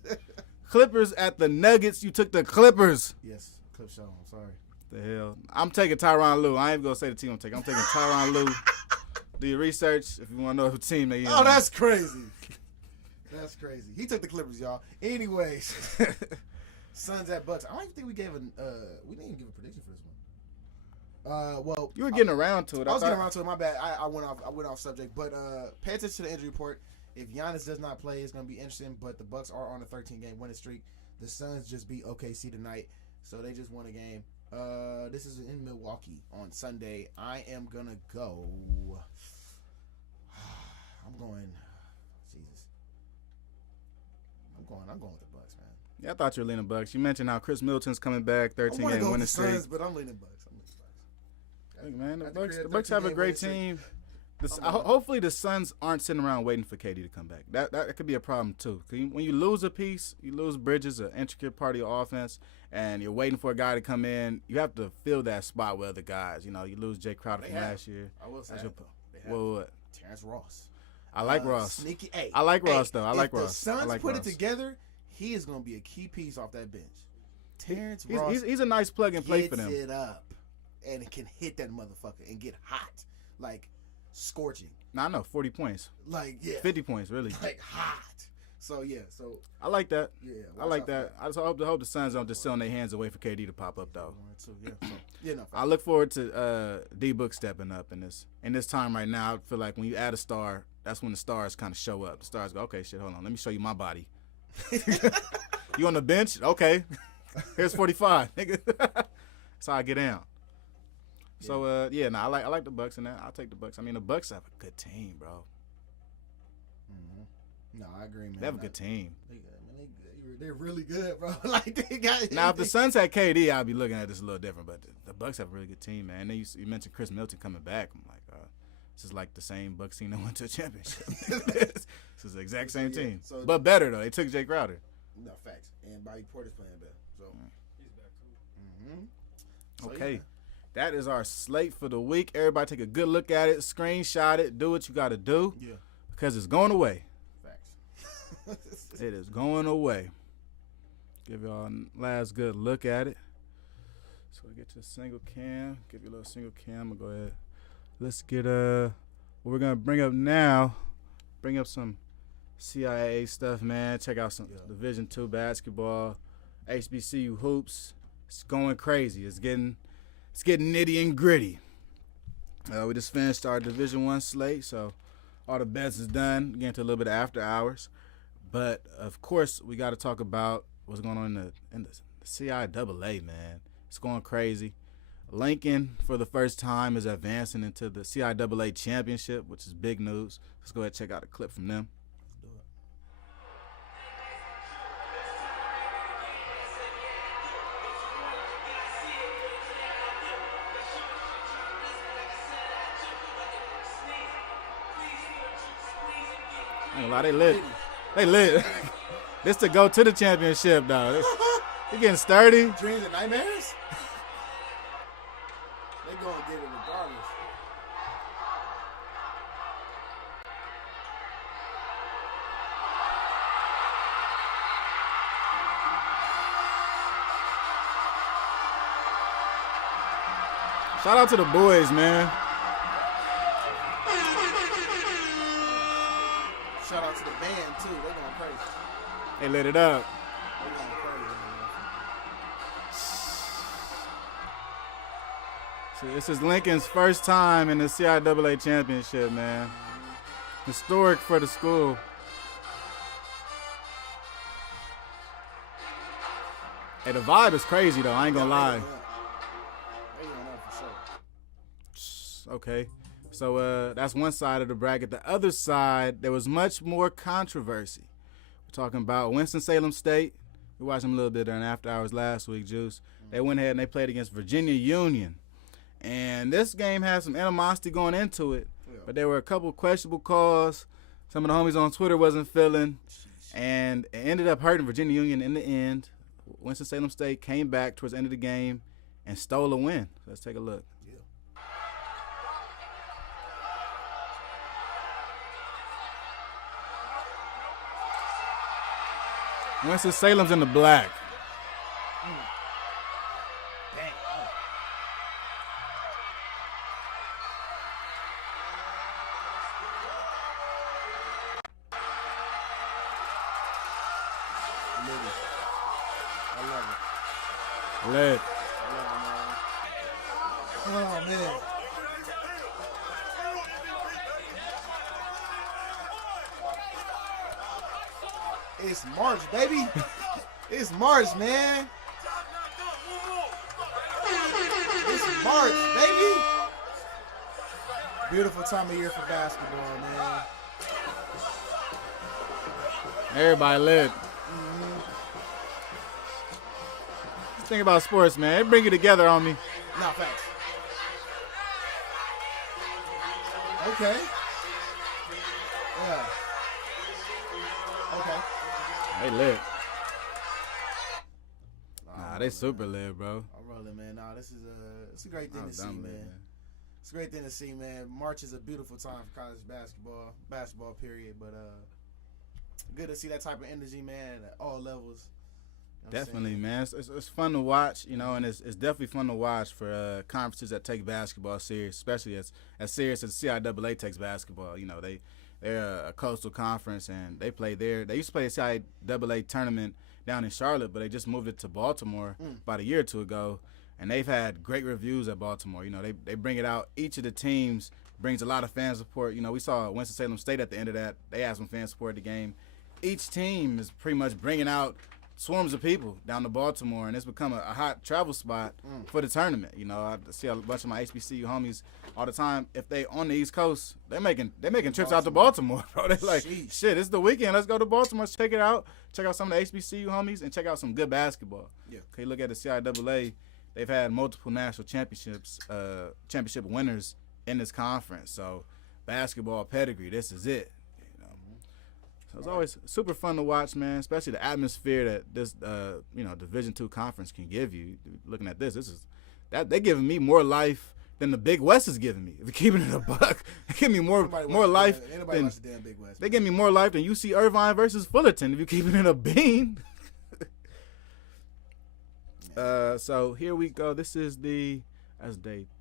Clippers at the Nuggets. You took the Clippers. Yes, clip show. I'm sorry. The hell. I'm taking Tyronn Lue. I ain't even gonna say the team I'm taking. I'm taking Tyronn Lue. Do your research if you want to know who team they. Oh, that's crazy. That's crazy. He took the Clippers, y'all. Anyways, Suns at Bucks. I don't even think we gave we didn't even give a prediction for this one. Well, you were getting around to it. I was getting around to it. My bad. I went off subject. But pay attention to the injury report. If Giannis does not play, it's gonna be interesting. But the Bucks are on a 13-game winning streak. The Suns just beat OKC tonight, so they just won a game. This is in Milwaukee on Sunday. I am gonna go. I'm going. Jesus. I'm going with the Bucks, man. Yeah, I thought you were leaning Bucks. You mentioned how Chris Middleton's coming back, I want to 13-game go with winning the streak. Suns, but I'm leaning Bucks. Look, man, the Got to Bucks, create a the Bucks have a 13-game great winning team. Hopefully the Suns aren't sitting around waiting for KD to come back. That could be a problem too. 'Cause when you lose a piece, you lose Bridges, an intricate part of your offense, and you're waiting for a guy to come in. You have to fill that spot with other guys. You know, you lose Jay Crowder from last year. I will say That's that, your- though. They have What? Terrence Ross. I like Ross. Sneaky. Hey, I like Ross, though. I like if Ross. the Suns I like put Ross. it together, he is going to be a key piece off that bench. Terrence He's, Ross he's a nice plug and play gets for them. it up and can hit that motherfucker and get hot, like scorching. Nah, I know, 40 points, Like, yeah. 50 points, really. Like hot. So, yeah. So, I like that. yeah. I like that. I just hope the Suns don't just sit on their hands and wait for KD to pop up, though. Yeah. So, yeah, no. I look forward to D-Book stepping up in this time right now. I feel like when you add a star, that's when the stars kind of show up. The stars go, okay, shit, hold on. Let me show you my body. You on the bench? Okay. Here's 45, nigga. That's how I get down. So, I like the Bucks in that. I'll take the Bucks. I mean, the Bucks have a good team, bro. No, I agree, man. They have a good team. They're really good, bro. Like, they got. Now, if the Suns had KD, I'd be looking at this a little different. But the Bucks have a really good team, man. And then you mentioned Chris Middleton coming back. I'm like, this is like the same Bucks team that went to a championship. This is the exact same team. So- But better, though. They took Jay Crowder. No, facts. And Bobby Porter's playing better. So, He's back too. So, Okay. yeah. That is our slate for the week. Everybody take a good look at it. Screenshot it. Do what you got to do. Yeah. Because it's going away. Facts. It is going away. Give y'all a last good look at it. So we get to the single cam. Give you a little single cam. I'm going to go ahead. Let's get what we're going to bring up now. Bring up some CIA stuff, man. Check out some Division II basketball, HBCU hoops. It's going crazy. It's getting nitty and gritty. We just finished our Division I slate, so all the bets is done. Getting to a little bit of after hours. But, of course, we got to talk about what's going on in the CIAA, man. It's going crazy. Lincoln, for the first time, is advancing into the CIAA championship, which is big news. Let's go ahead and check out a clip from them. I ain't gonna lie, they lit. They lit. This to go to the championship, though. They getting sturdy. Dreams and nightmares? They gonna get it regardless. Shout out to the boys, man. Shout out to the band too. They going crazy. They lit it up. They going crazy, man. So this is Lincoln's first time in the CIAA championship, man. Historic for the school. Hey, the vibe is crazy though. I ain't gonna lie. They going up for sure. Okay. So that's one side of the bracket. The other side, there was much more controversy. We're talking about Winston-Salem State. We watched them a little bit during after hours last week, Juice. They went ahead and they played against Virginia Union. And this game had some animosity going into it, but there were a couple questionable calls. Some of the homies on Twitter wasn't feeling, and it ended up hurting Virginia Union in the end. Winston-Salem State came back towards the end of the game and stole a win. Let's take a look. Winston-Salem's in the black. Dang. I love it. Lit. Oh, man. It's March, baby. It's March, man. It's March, baby. Beautiful time of year for basketball, man. Everybody lit. Just think about sports, man. They bring it together on me. Nah, facts. Okay. Yeah. Okay. They lit. Nah, they super lit, bro. I'm rolling, man. Nah, this is it's a great thing I'm to see, done man. lit, man. It's a great thing to see, man. March is a beautiful time for college basketball period. But good to see that type of energy, man, at all levels. You know what I'm Definitely, saying? man. It's fun to watch, you know, and it's definitely fun to watch for conferences that take basketball serious, especially as serious as CIAA takes basketball. You know, they're a coastal conference, and they used to play a CIAA tournament down in Charlotte, but they just moved it to Baltimore about a year or two ago, and they've had great reviews at Baltimore. You know, they bring it out. Each of the teams brings a lot of fan support. You know, we saw Winston-Salem State at the end of that. They had some fan support at the game. Each team is pretty much bringing out swarms of people down to Baltimore, and it's become a hot travel spot for the tournament. You know, I see a bunch of my HBCU homies all the time. If they on the East Coast, they're making trips out to Baltimore, bro. They're like, Sheesh. shit, it's the weekend. Let's go to Baltimore, check it out, check out some of the HBCU homies, and check out some good basketball. Yeah. Okay, look at the CIAA. They've had multiple national championships, championship winners in this conference. So basketball pedigree, this is it. So it's always super fun to watch, man, especially the atmosphere that this Division II conference can give you. Looking at this is that they're giving me more life than the Big West is giving me. If you're keeping it a buck, they give me more life Anybody than watch the damn Big West? they give me more life than UC Irvine versus Fullerton. If you're keeping it a bean. So here we go. That's day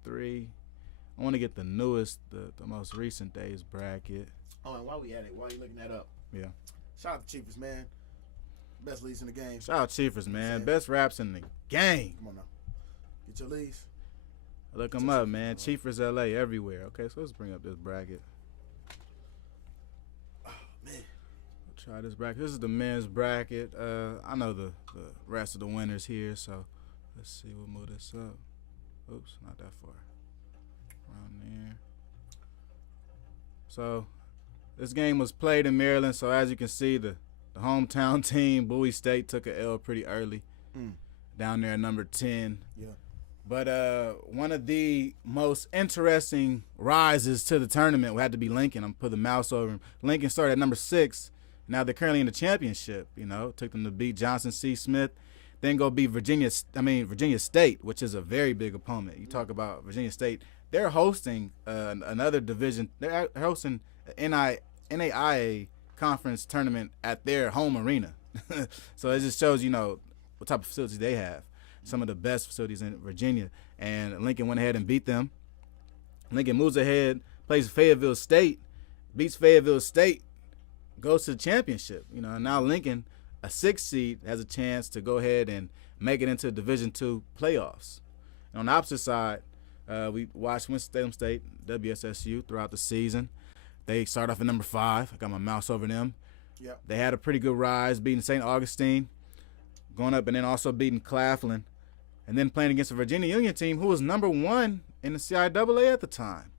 3. I want to get the newest, the most recent day's bracket. Oh, and while we at it, while you looking that up, Yeah. shout out to Chiefers, man. Best leads in the game. Shout out Chiefers, man. Yeah. Best raps in the game. Come on now, get your leads. Look them up, man. Chiefers LA everywhere. Okay, so let's bring up this bracket. Oh man, We'll try this bracket. This is the men's bracket. I know the rest of the winners here, so let's see. We'll move this up. Oops, not that far. Around there. So this game was played in Maryland, so as you can see, the hometown team, Bowie State, took a L pretty early down there at number 10. yeah. But one of the most interesting rises to the tournament had to be Lincoln. I'm put the mouse over him. Lincoln started at number 6. Now they're currently in the championship. You know, took them to beat Johnson C. Smith, then go beat Virginia State, which is a very big opponent. You talk about Virginia State. They're hosting another division. They're hosting an NAIA conference tournament at their home arena. So it just shows, you know, what type of facilities they have. some of the best facilities in Virginia. And Lincoln went ahead and beat them. Lincoln moves ahead, plays Fayetteville State, beats Fayetteville State, goes to the championship. And now Lincoln, a 6th seed, has a chance to go ahead and make it into Division II playoffs. And on the opposite side, we watched Winston-Salem State, WSSU, throughout the season. They start off at number 5. I got my mouse over them. Yep. They had a pretty good rise, beating St. Augustine, going up, and then also beating Claflin, and then playing against a Virginia Union team who was number 1 in the CIAA at the time.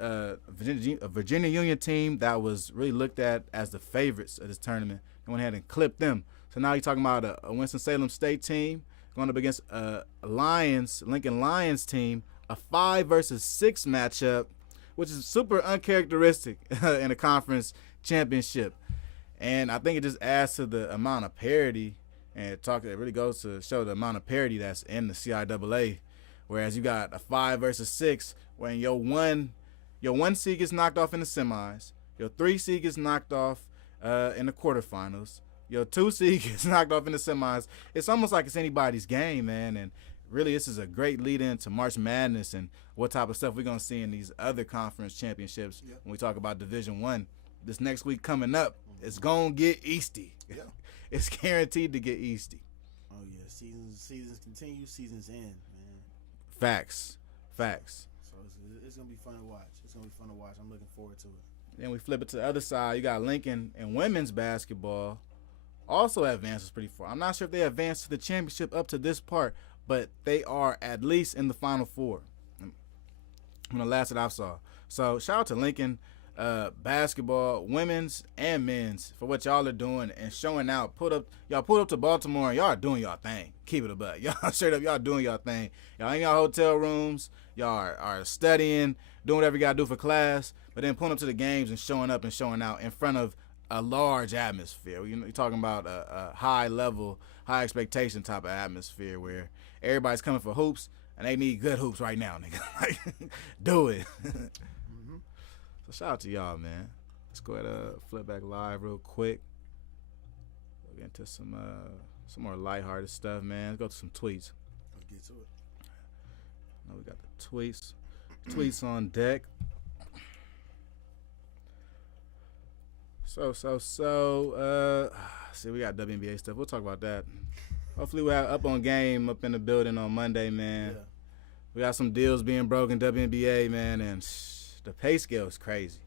A Virginia Union team that was really looked at as the favorites of this tournament. They went ahead and clipped them. So now you're talking about a Winston-Salem State team going up against a Lincoln Lions team, a 5 versus 6 matchup, which is super uncharacteristic in a conference championship. And I think it just adds to the amount of parity, and it really goes to show the amount of parity that's in the CIAA. Whereas you got a 5 versus 6, when your one seed gets knocked off in the semis, your 3 seed gets knocked off in the quarterfinals, your 2 seed gets knocked off in the semis. It's almost like it's anybody's game, man. And really, this is a great lead-in to March Madness and what type of stuff we're going to see in these other conference championships. Yep. When we talk about Division I. This next week coming up, it's going to get Easty. Yeah. It's guaranteed to get Easty. Oh yeah, seasons continue, seasons end, man. Facts. So it's gonna be fun to watch. I'm looking forward to it. Then we flip it to the other side. You got Lincoln and women's basketball also advances pretty far. I'm not sure if they advanced to the championship up to this part, but they are at least in the Final Four from the last that I saw. So shout out to Lincoln basketball, women's and men's, for what y'all are doing and showing out. Y'all pulled up to Baltimore and y'all are doing y'all thing. Keep it a buck. Y'all straight up, y'all doing y'all thing. Y'all in y'all hotel rooms. Y'all are studying, doing whatever you got to do for class, but then pulling up to the games and showing up and showing out in front of a large atmosphere. You're talking about a high level, high expectation type of atmosphere where everybody's coming for hoops and they need good hoops right now, nigga. Like, do it. So shout out to y'all, man. Let's go ahead and flip back live real quick. We'll get into some more lighthearted stuff, man. Let's go to some tweets. Let's get to it. We got the tweets. Tweets on deck. So, see, we got WNBA stuff. We'll talk about that. Hopefully we'll have Up on Game up in the building on Monday, man. Yeah. We got some deals being broken, WNBA, man, and the pay scale is crazy.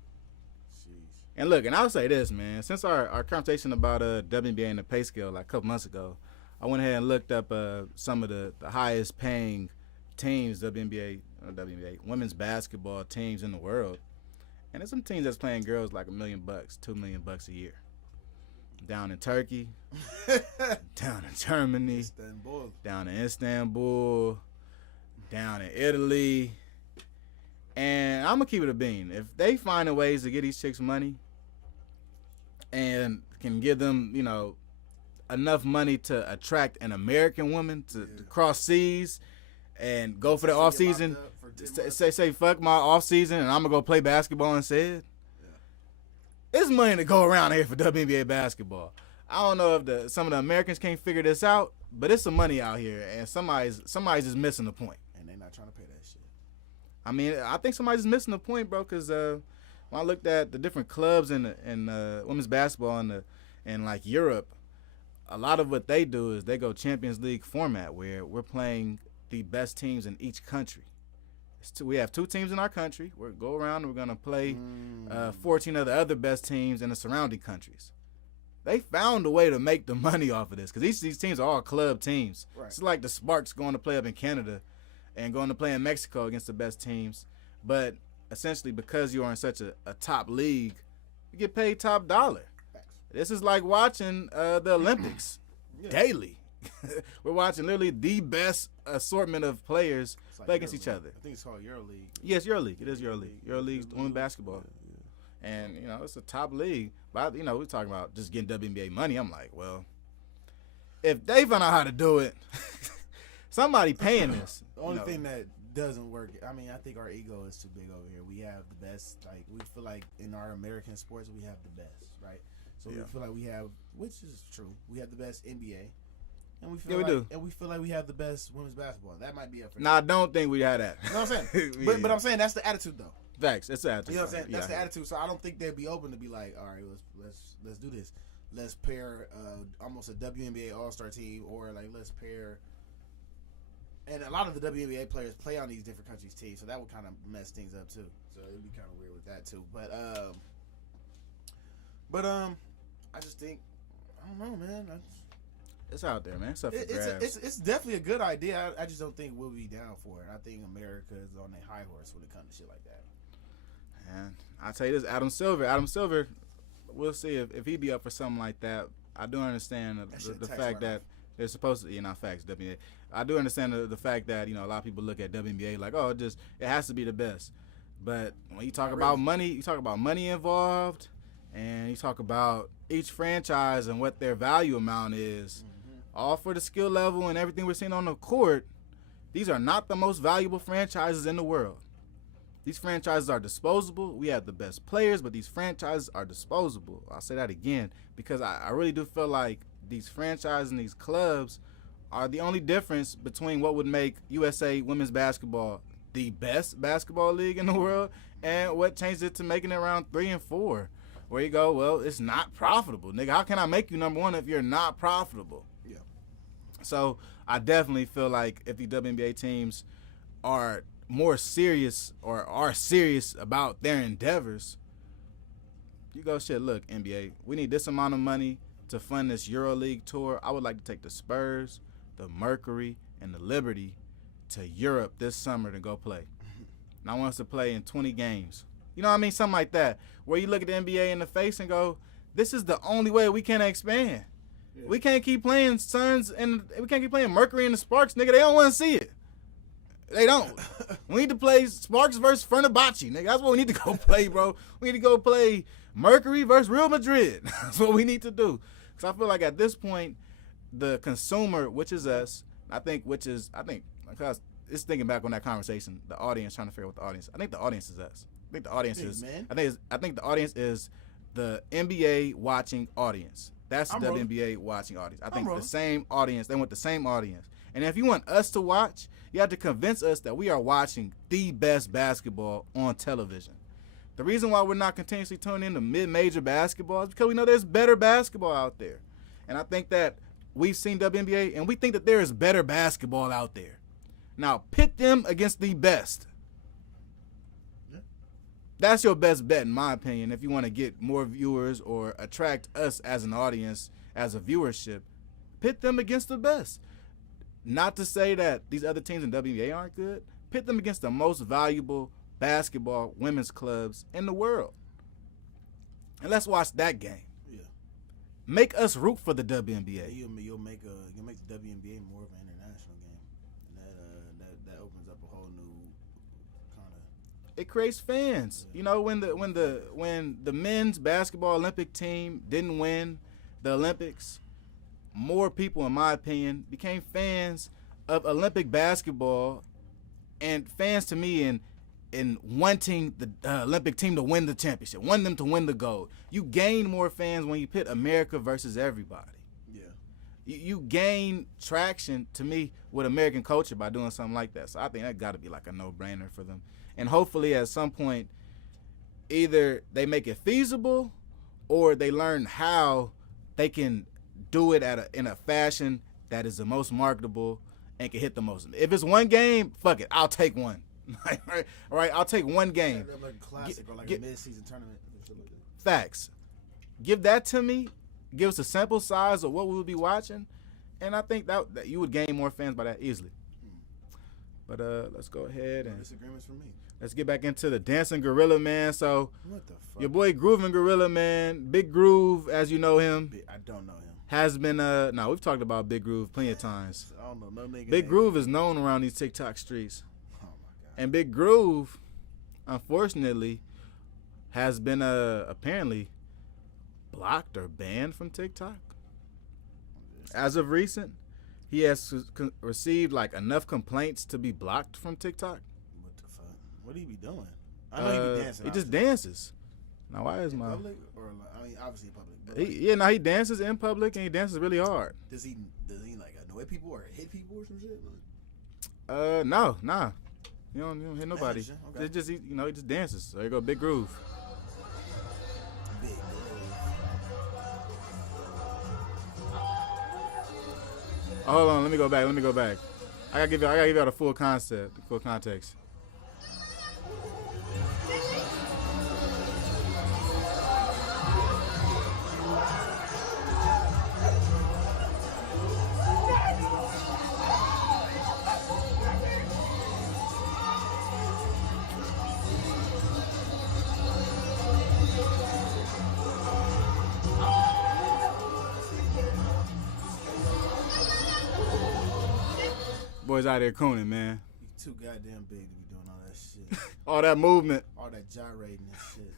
Jeez. And look, and I'll say this, man. Since our conversation about WNBA and the pay scale like a couple months ago, I went ahead and looked up some of the highest paying teams, WNBA, women's basketball teams in the world. And there's some teams that's playing girls like $1 million, $2 million a year. Down in Turkey, down in Germany, down in Istanbul, down in Italy. And I'm going to keep it a bean. If they find ways to get these chicks money and can give them, enough money to attract an American woman to cross seas and go for the off season, say fuck my off season and I'm gonna go play basketball instead. Yeah. It's money to go around here for WNBA basketball. I don't know if some of the Americans can't figure this out, but it's some money out here, and somebody's just missing the point. And they're not trying to pay that shit. I mean, I think somebody's missing the point, bro. Because when I looked at the different clubs in women's basketball in like Europe, a lot of what they do is they go Champions League format where we're playing the best teams in each country. We have 2 teams in our country. We'll go around and we're going to play 14 of the other best teams in the surrounding countries. They found a way to make the money off of this because these teams are all club teams. Right. It's like the Sparks going to play up in Canada and going to play in Mexico against the best teams. But essentially, because you are in such a top league, you get paid top dollar. This is like watching the Olympics daily. We're watching literally the best assortment of players play against each other. I think it's called EuroLeague. Yes, EuroLeague. It is EuroLeague. EuroLeague's women's basketball. Yeah. And, it's a top league. But, we're talking about just getting WNBA money. I'm like, well, if they find out how to do it, somebody paying this. The only thing that doesn't work, I think our ego is too big over here. We have the best, we feel like in our American sports, we have the best, right? So we feel like we have, which is true, we have the best NBA. and we feel Yeah, we like, do. and we feel like we have the best women's basketball. That might be up for No, I don't think we had that. You know what I'm saying? Yeah. But I'm saying that's the attitude though. Facts. It's that. You know what I'm saying? That's the attitude. So I don't think they'd be open to be like, all right, let's do this. Let's pair almost a WNBA All-Star team, or like let's pair. And a lot of the WNBA players play on these different countries' teams, so that would kind of mess things up too. So it'd be kind of weird with that too. But I just think I don't know, man. It's out there, man. It's up for grabs. It's definitely a good idea. I just don't think we'll be down for it. I think America is on their high horse when it comes to shit like that. And I'll tell you this, Adam Silver, we'll see if he'd be up for something like that. I do understand the fact that they're supposed to, not facts, WNBA. I do understand the fact that, a lot of people look at WNBA like, oh, it has to be the best. But when you talk about money, you talk about money involved, and you talk about each franchise and what their value amount is, all for the skill level and everything we're seeing on the court. These are not the most valuable franchises in the world. These franchises are disposable. We have the best players, but these franchises are disposable. I'll say that again because I really do feel like these franchises and these clubs are the only difference between what would make USA women's basketball the best basketball league in the world and what changed it to making it around 3 and 4. Where you go, well, it's not profitable. Nigga, how can I make you number one if you're not profitable? Yeah. So I definitely feel like if the WNBA teams are more serious or are serious about their endeavors, you go, shit, look, NBA, we need this amount of money to fund this EuroLeague tour. I would like to take the Spurs, the Mercury, and the Liberty to Europe this summer to go play. And I want us to play in 20 games. You know what I mean? Something like that. Where you look at the NBA in the face and go, this is the only way we can expand. Yeah. We can't keep playing Suns and we can't keep playing Mercury and the Sparks, nigga. They don't want to see it. They don't. We need to play Sparks versus Fenerbahce, nigga. That's what we need to go play, bro. We need to go play Mercury versus Real Madrid. That's what we need to do. Because I feel like at this point, the consumer, which is us, I think, because it's thinking back on that conversation, the audience, trying to figure out what the audience, I think the audience is us. I think the audience is, man. I think the audience is the NBA watching audience. That's the WNBA watching audience. I think the same audience, they want the same audience. And if you want us to watch, you have to convince us that we are watching the best basketball on television. The reason why we're not continuously tuning into mid-major basketball is because we know there's better basketball out there. And I think that we've seen WNBA, and we think that there is better basketball out there. Now, pit them against the best. Yeah. That's your best bet, in my opinion, if you want to get more viewers or attract us as an audience, as a viewership. Pit them against the best. Not to say that these other teams in WNBA aren't good. Pit them against the most valuable basketball women's clubs in the world. And let's watch that game. Yeah. Make us root for the WNBA. Yeah, you'll make the WNBA more of an international game. And that opens up a whole new kind of. It creates fans. Yeah. You know, when the men's basketball Olympic team didn't win the Olympics, more people, in my opinion, became fans of Olympic basketball and fans to me in wanting the Olympic team to win the championship, wanting them to win the gold. You gain more fans when you pit America versus everybody. Yeah. You gain traction, to me, with American culture by doing something like that. So I think that got to be like a no-brainer for them. And hopefully at some point, either they make it feasible or they learn how they can do it in a fashion that is the most marketable and can hit the most. If it's one game, fuck it, I'll take one. All right, I'll take one game. Like a classic or like a mid-season tournament. Facts. Give that to me. Give us a sample size of what we would be watching, and I think that you would gain more fans by that easily. But let's go ahead and disagreements from me. Let's get back into the Dancing Gorilla, man. So what the fuck? Your boy Groovin Gorilla, man. Big Groove, as you know him. I don't know him. Has been no, we've talked about Big Groove plenty of times. I don't know no nigga. Big Groove is known around these TikTok streets. Oh my god. And Big Groove, unfortunately, has been apparently blocked or banned from TikTok. As of recent, he has received like enough complaints to be blocked from TikTok. What the fuck? What do he be doing? I know he be dancing. He just dances. Now, why is my? Public or like, I mean, obviously public. But He dances in public and he dances really hard. does he like annoy people or hit people or some shit? No, nah. You don't hit nobody. Okay. It's just he just dances. So there you go, Big Groove. Big. Oh, hold on, let me go back. I gotta give y'all the full concept, the full context. Boys out there cooning, man. You too goddamn big to be doing all that shit. All that movement. All that gyrating and shit.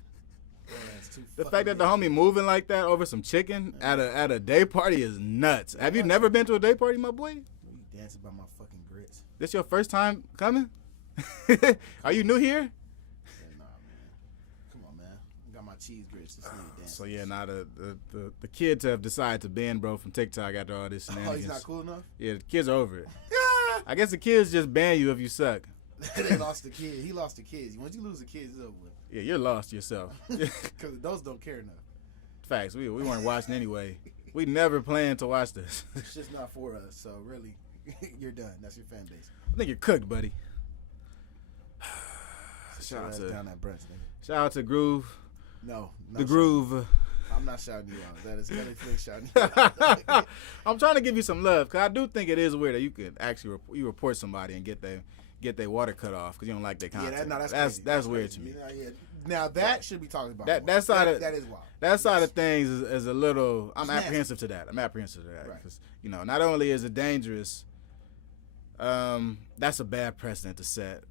Boy, that's too The fucking fact that the big. homie moving like that over some chicken at a day party is nuts. Have you never been to a day party, my boy? You dancing by my fucking grits. This your first time coming? Are you new here? Yeah, nah, man. Come on, man. I got my cheese grits. This nigga dancing. So yeah, now the kids have decided to ban bro from TikTok after all this Oh, shenanigans. he's not cool enough? Yeah, the kids are over it. I guess the kids just ban you if you suck. They lost the kid. He lost the kids. Once you lose the kids, it's over with. Yeah, you're lost yourself. Because those don't care enough. Facts. We weren't watching anyway. We never planned to watch this. It's just not for us. So really, you're done. That's your fan base. I think you're cooked, buddy. Shout Shout out out to down that brunch, nigga. shout out to Groove. No, The Groove. I'm not shouting you out. That is Netflix shouting you out. I'm trying to give you some love because I do think it is weird that you could actually report somebody and get their water cut off because you don't like their content. That's that's crazy. weird to me. Yeah. Now that should be talked about. That more. side of that is wild. That side of things is a little. I'm It's nasty. apprehensive to that. Right. Because not only is it dangerous, that's a bad precedent to set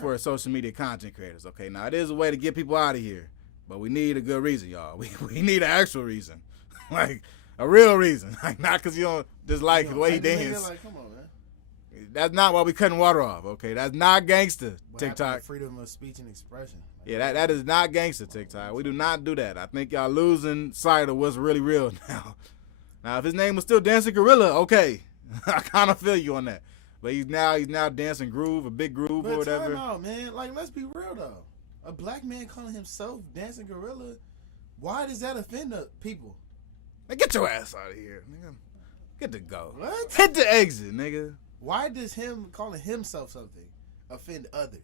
for social media content creators. Okay, now it is a way to get people out of here, but we need a good reason, y'all. We need an actual reason, like a real reason, like not because you don't just like the way he dances. Like, come on, man. That's not why we cutting water off. Okay, that's not gangster. What happened to TikTok. freedom of speech and expression. Yeah, that is not gangster, TikTok. We do not do that. I think y'all losing sight of what's really real now. Now, if his name was still Dancing Gorilla, okay, I kind of feel you on that. But he's now Dancing Groove, a Big Groove But or whatever. time out, man. Like, let's be real though. A black man calling himself Dancing Gorilla, why does that offend the people? Man, get your ass out of here, nigga. Get to go. What? Hit the exit, nigga. Why does him calling himself something offend others?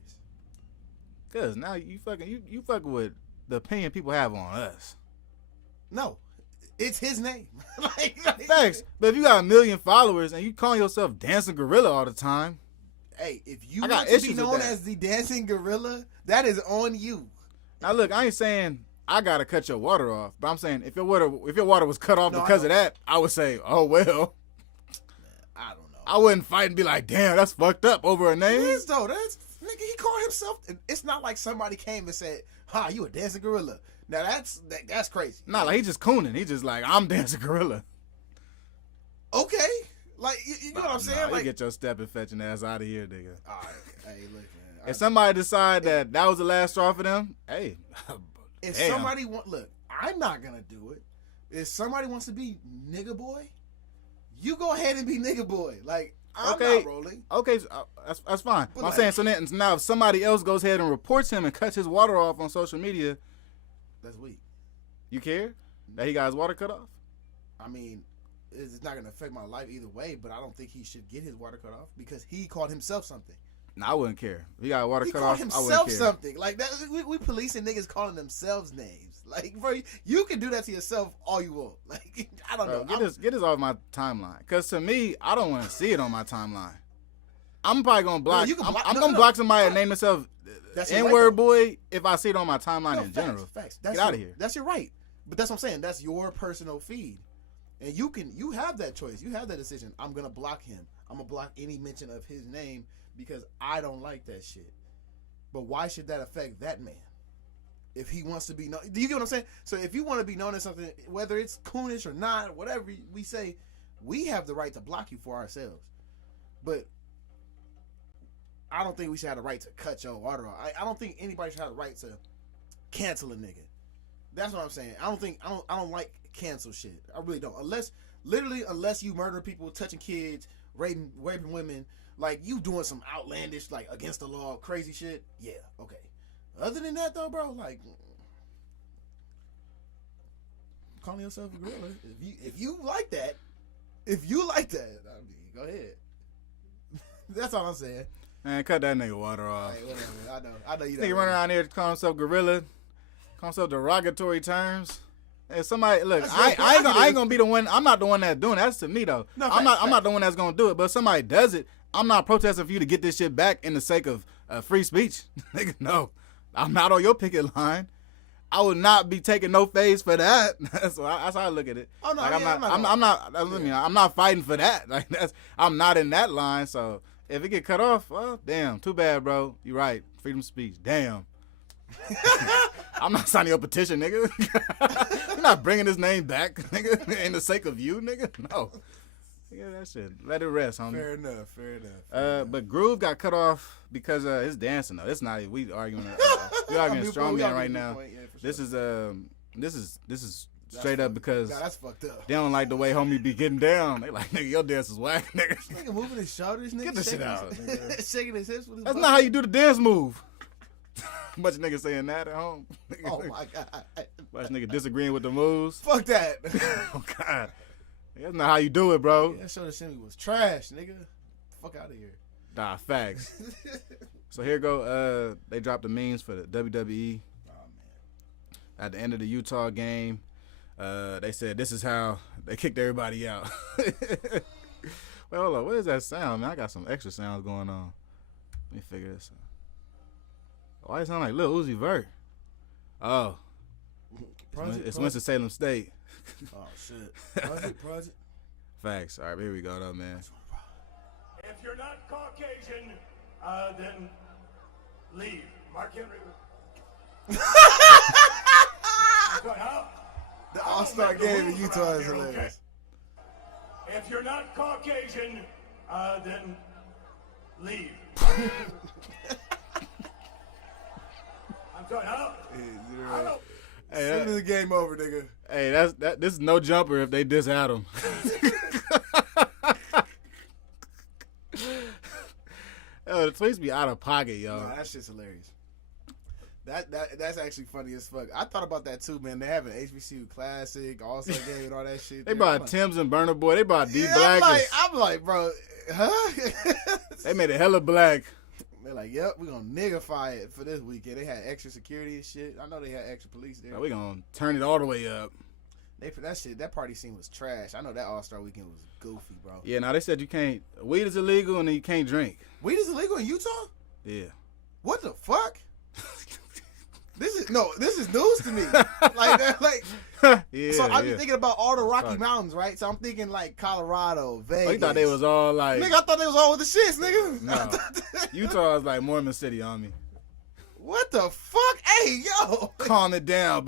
Cause now you fucking with the opinion people have on us. No, it's his name. like, Thanks. But if you got 1 million followers and you calling yourself Dancing Gorilla all the time, Hey, if you I got want to be issues with known that. as the Dancing Gorilla, that is on you. now look, I ain't saying I gotta cut your water off, but I'm saying if your water was cut off No, I because of know. that, I would say, oh well. I don't know. I wouldn't fight and be like, damn, that's fucked up over a It name. is though. That's nigga. He called himself. It's not like somebody came and said, "Ha, you a Dancing Gorilla." Now that's crazy. Nah, like he just cooning. He just like, I'm Dancing Gorilla. Okay, like you know what I'm saying? Nah, you Like, get your stepping fetching ass out of here, nigga. all right, hey, look, man. If somebody decide that was the last straw for them, hey, If damn. somebody look, I'm not gonna do it. If somebody wants to be nigga boy, you go ahead and be nigga boy. Like I'm Okay. not rolling. Okay, so, that's fine. But I'm like- saying so now if somebody else goes ahead and reports him and cuts his water off on social media, That's weak. you care that he got his water cut off? I mean, it's not gonna affect my life either way. But I don't think he should get his water cut off because he called himself something. No, I wouldn't care. If he got water He cut called off, I himself wouldn't care. something like that. We policing niggas calling themselves names. Like, bro, you can do that to yourself all you want. Like, I don't Bro, know. get this off my timeline. Cause to me, I don't want to see it on my timeline. I'm probably gonna block. you can block- I'm no, gonna no. block somebody that name themselves That's your right, N-word though. boy if I see it on my timeline No, in general. Facts. Get out of here. That's your right. But that's what I'm saying. That's your personal feed, and you have that choice. You have that decision. I'm gonna block him. I'm gonna block any mention of his name because I don't like that shit. But why should that affect that man? If he wants to be known, do you get what I'm saying? So if you want to be known as something, whether it's coonish or not, whatever we say, we have the right to block you for ourselves. But I don't think we should have the right to cut your water off. I don't think anybody should have the right to cancel a nigga. That's what I'm saying. I don't like cancel shit. I really don't. Unless you murder people, touching kids, raping women, like you doing some outlandish, like against the law, crazy shit. Yeah, okay. Other than that, though, bro, like calling yourself a gorilla. If you like that, I mean, go ahead. That's all I'm saying. Man, cut that nigga water off. Hey, whatever. I know you. Nigga running around here calling himself gorilla, calling himself derogatory terms. And somebody look, I ain't gonna be the one. I'm not the one that's doing that. That's to me though. No, I'm not the one that's gonna do it. But if somebody does it, I'm not protesting for you to get this shit back in the sake of free speech. Nigga, no, I'm not on your picket line. I would not be taking no phase for that. That's how I look at it. Oh no, like, yeah, I'm not fighting for that. Like I'm not in that line. So if it get cut off, well, damn, too bad, bro. You right, freedom of speech. Damn. I'm not signing your petition, nigga. You're not bringing his name back, nigga, in the sake of you, nigga. No. Yeah, that shit. Let it rest, homie. Fair enough. But Groove got cut off because his dancing though. It's not. We arguing. We arguing strongman right now. Yeah, This is straight up because God, that's fucked up. they don't like the way homie be getting down. They like, nigga, your dance is whack, nigga. This nigga moving his shoulders, nigga. Get this shit out, nigga. Shaking his hips with his That's not how you do the dance move. Bunch of niggas saying that at home. Oh my God. Bunch of niggas disagreeing with the moves. Fuck that. Oh God. That's not how you do it, bro. That show that Shimmy was trash, nigga. Fuck out of here. Nah, facts. So here go. They dropped the memes for the WWE. Oh man. At the end of the Utah game, they said this is how they kicked everybody out. Well, hold on. What is that sound, man? I got some extra sounds going on. Let me figure this out. Why it sound like Lil Uzi Vert? Oh. It's Winston-Salem State. Oh, shit. Project. Facts. All right, here we go, though, man. If you're not Caucasian, then leave. Mark Henry. The All-Star game in Utah is hilarious. If you're not Caucasian, then leave. I'm sorry, huh? Hey, Send me the game over, nigga. Hey, this is no jumper if they diss Adam. Yo, the tweets be out of pocket, yo. Nah, that shit's hilarious. That's actually funny as fuck. I thought about that too, man. They have an HBCU Classic, All-Star game, and all that shit. They brought Tim's and Burna Boy. They brought D Black. I'm like, bro, huh? They made it hella black. They're like, yep, we're gonna niggify it for this weekend. They had extra security and shit. I know they had extra police there. We gonna turn it all the way up. That party scene was trash. I know that All-Star weekend was goofy, bro. Yeah, now they said you can't. Weed is illegal and then you can't drink. Weed is illegal in Utah? Yeah. What the fuck? This is news to me. Yeah. So I'm thinking about all the Rocky Mountains, right? So I'm thinking like Colorado, Vegas. Oh, you thought they was all like? Nigga, I thought they was all with the shits, nigga. No. Utah is like Mormon City on me. What the fuck? Hey, yo. Calm it down,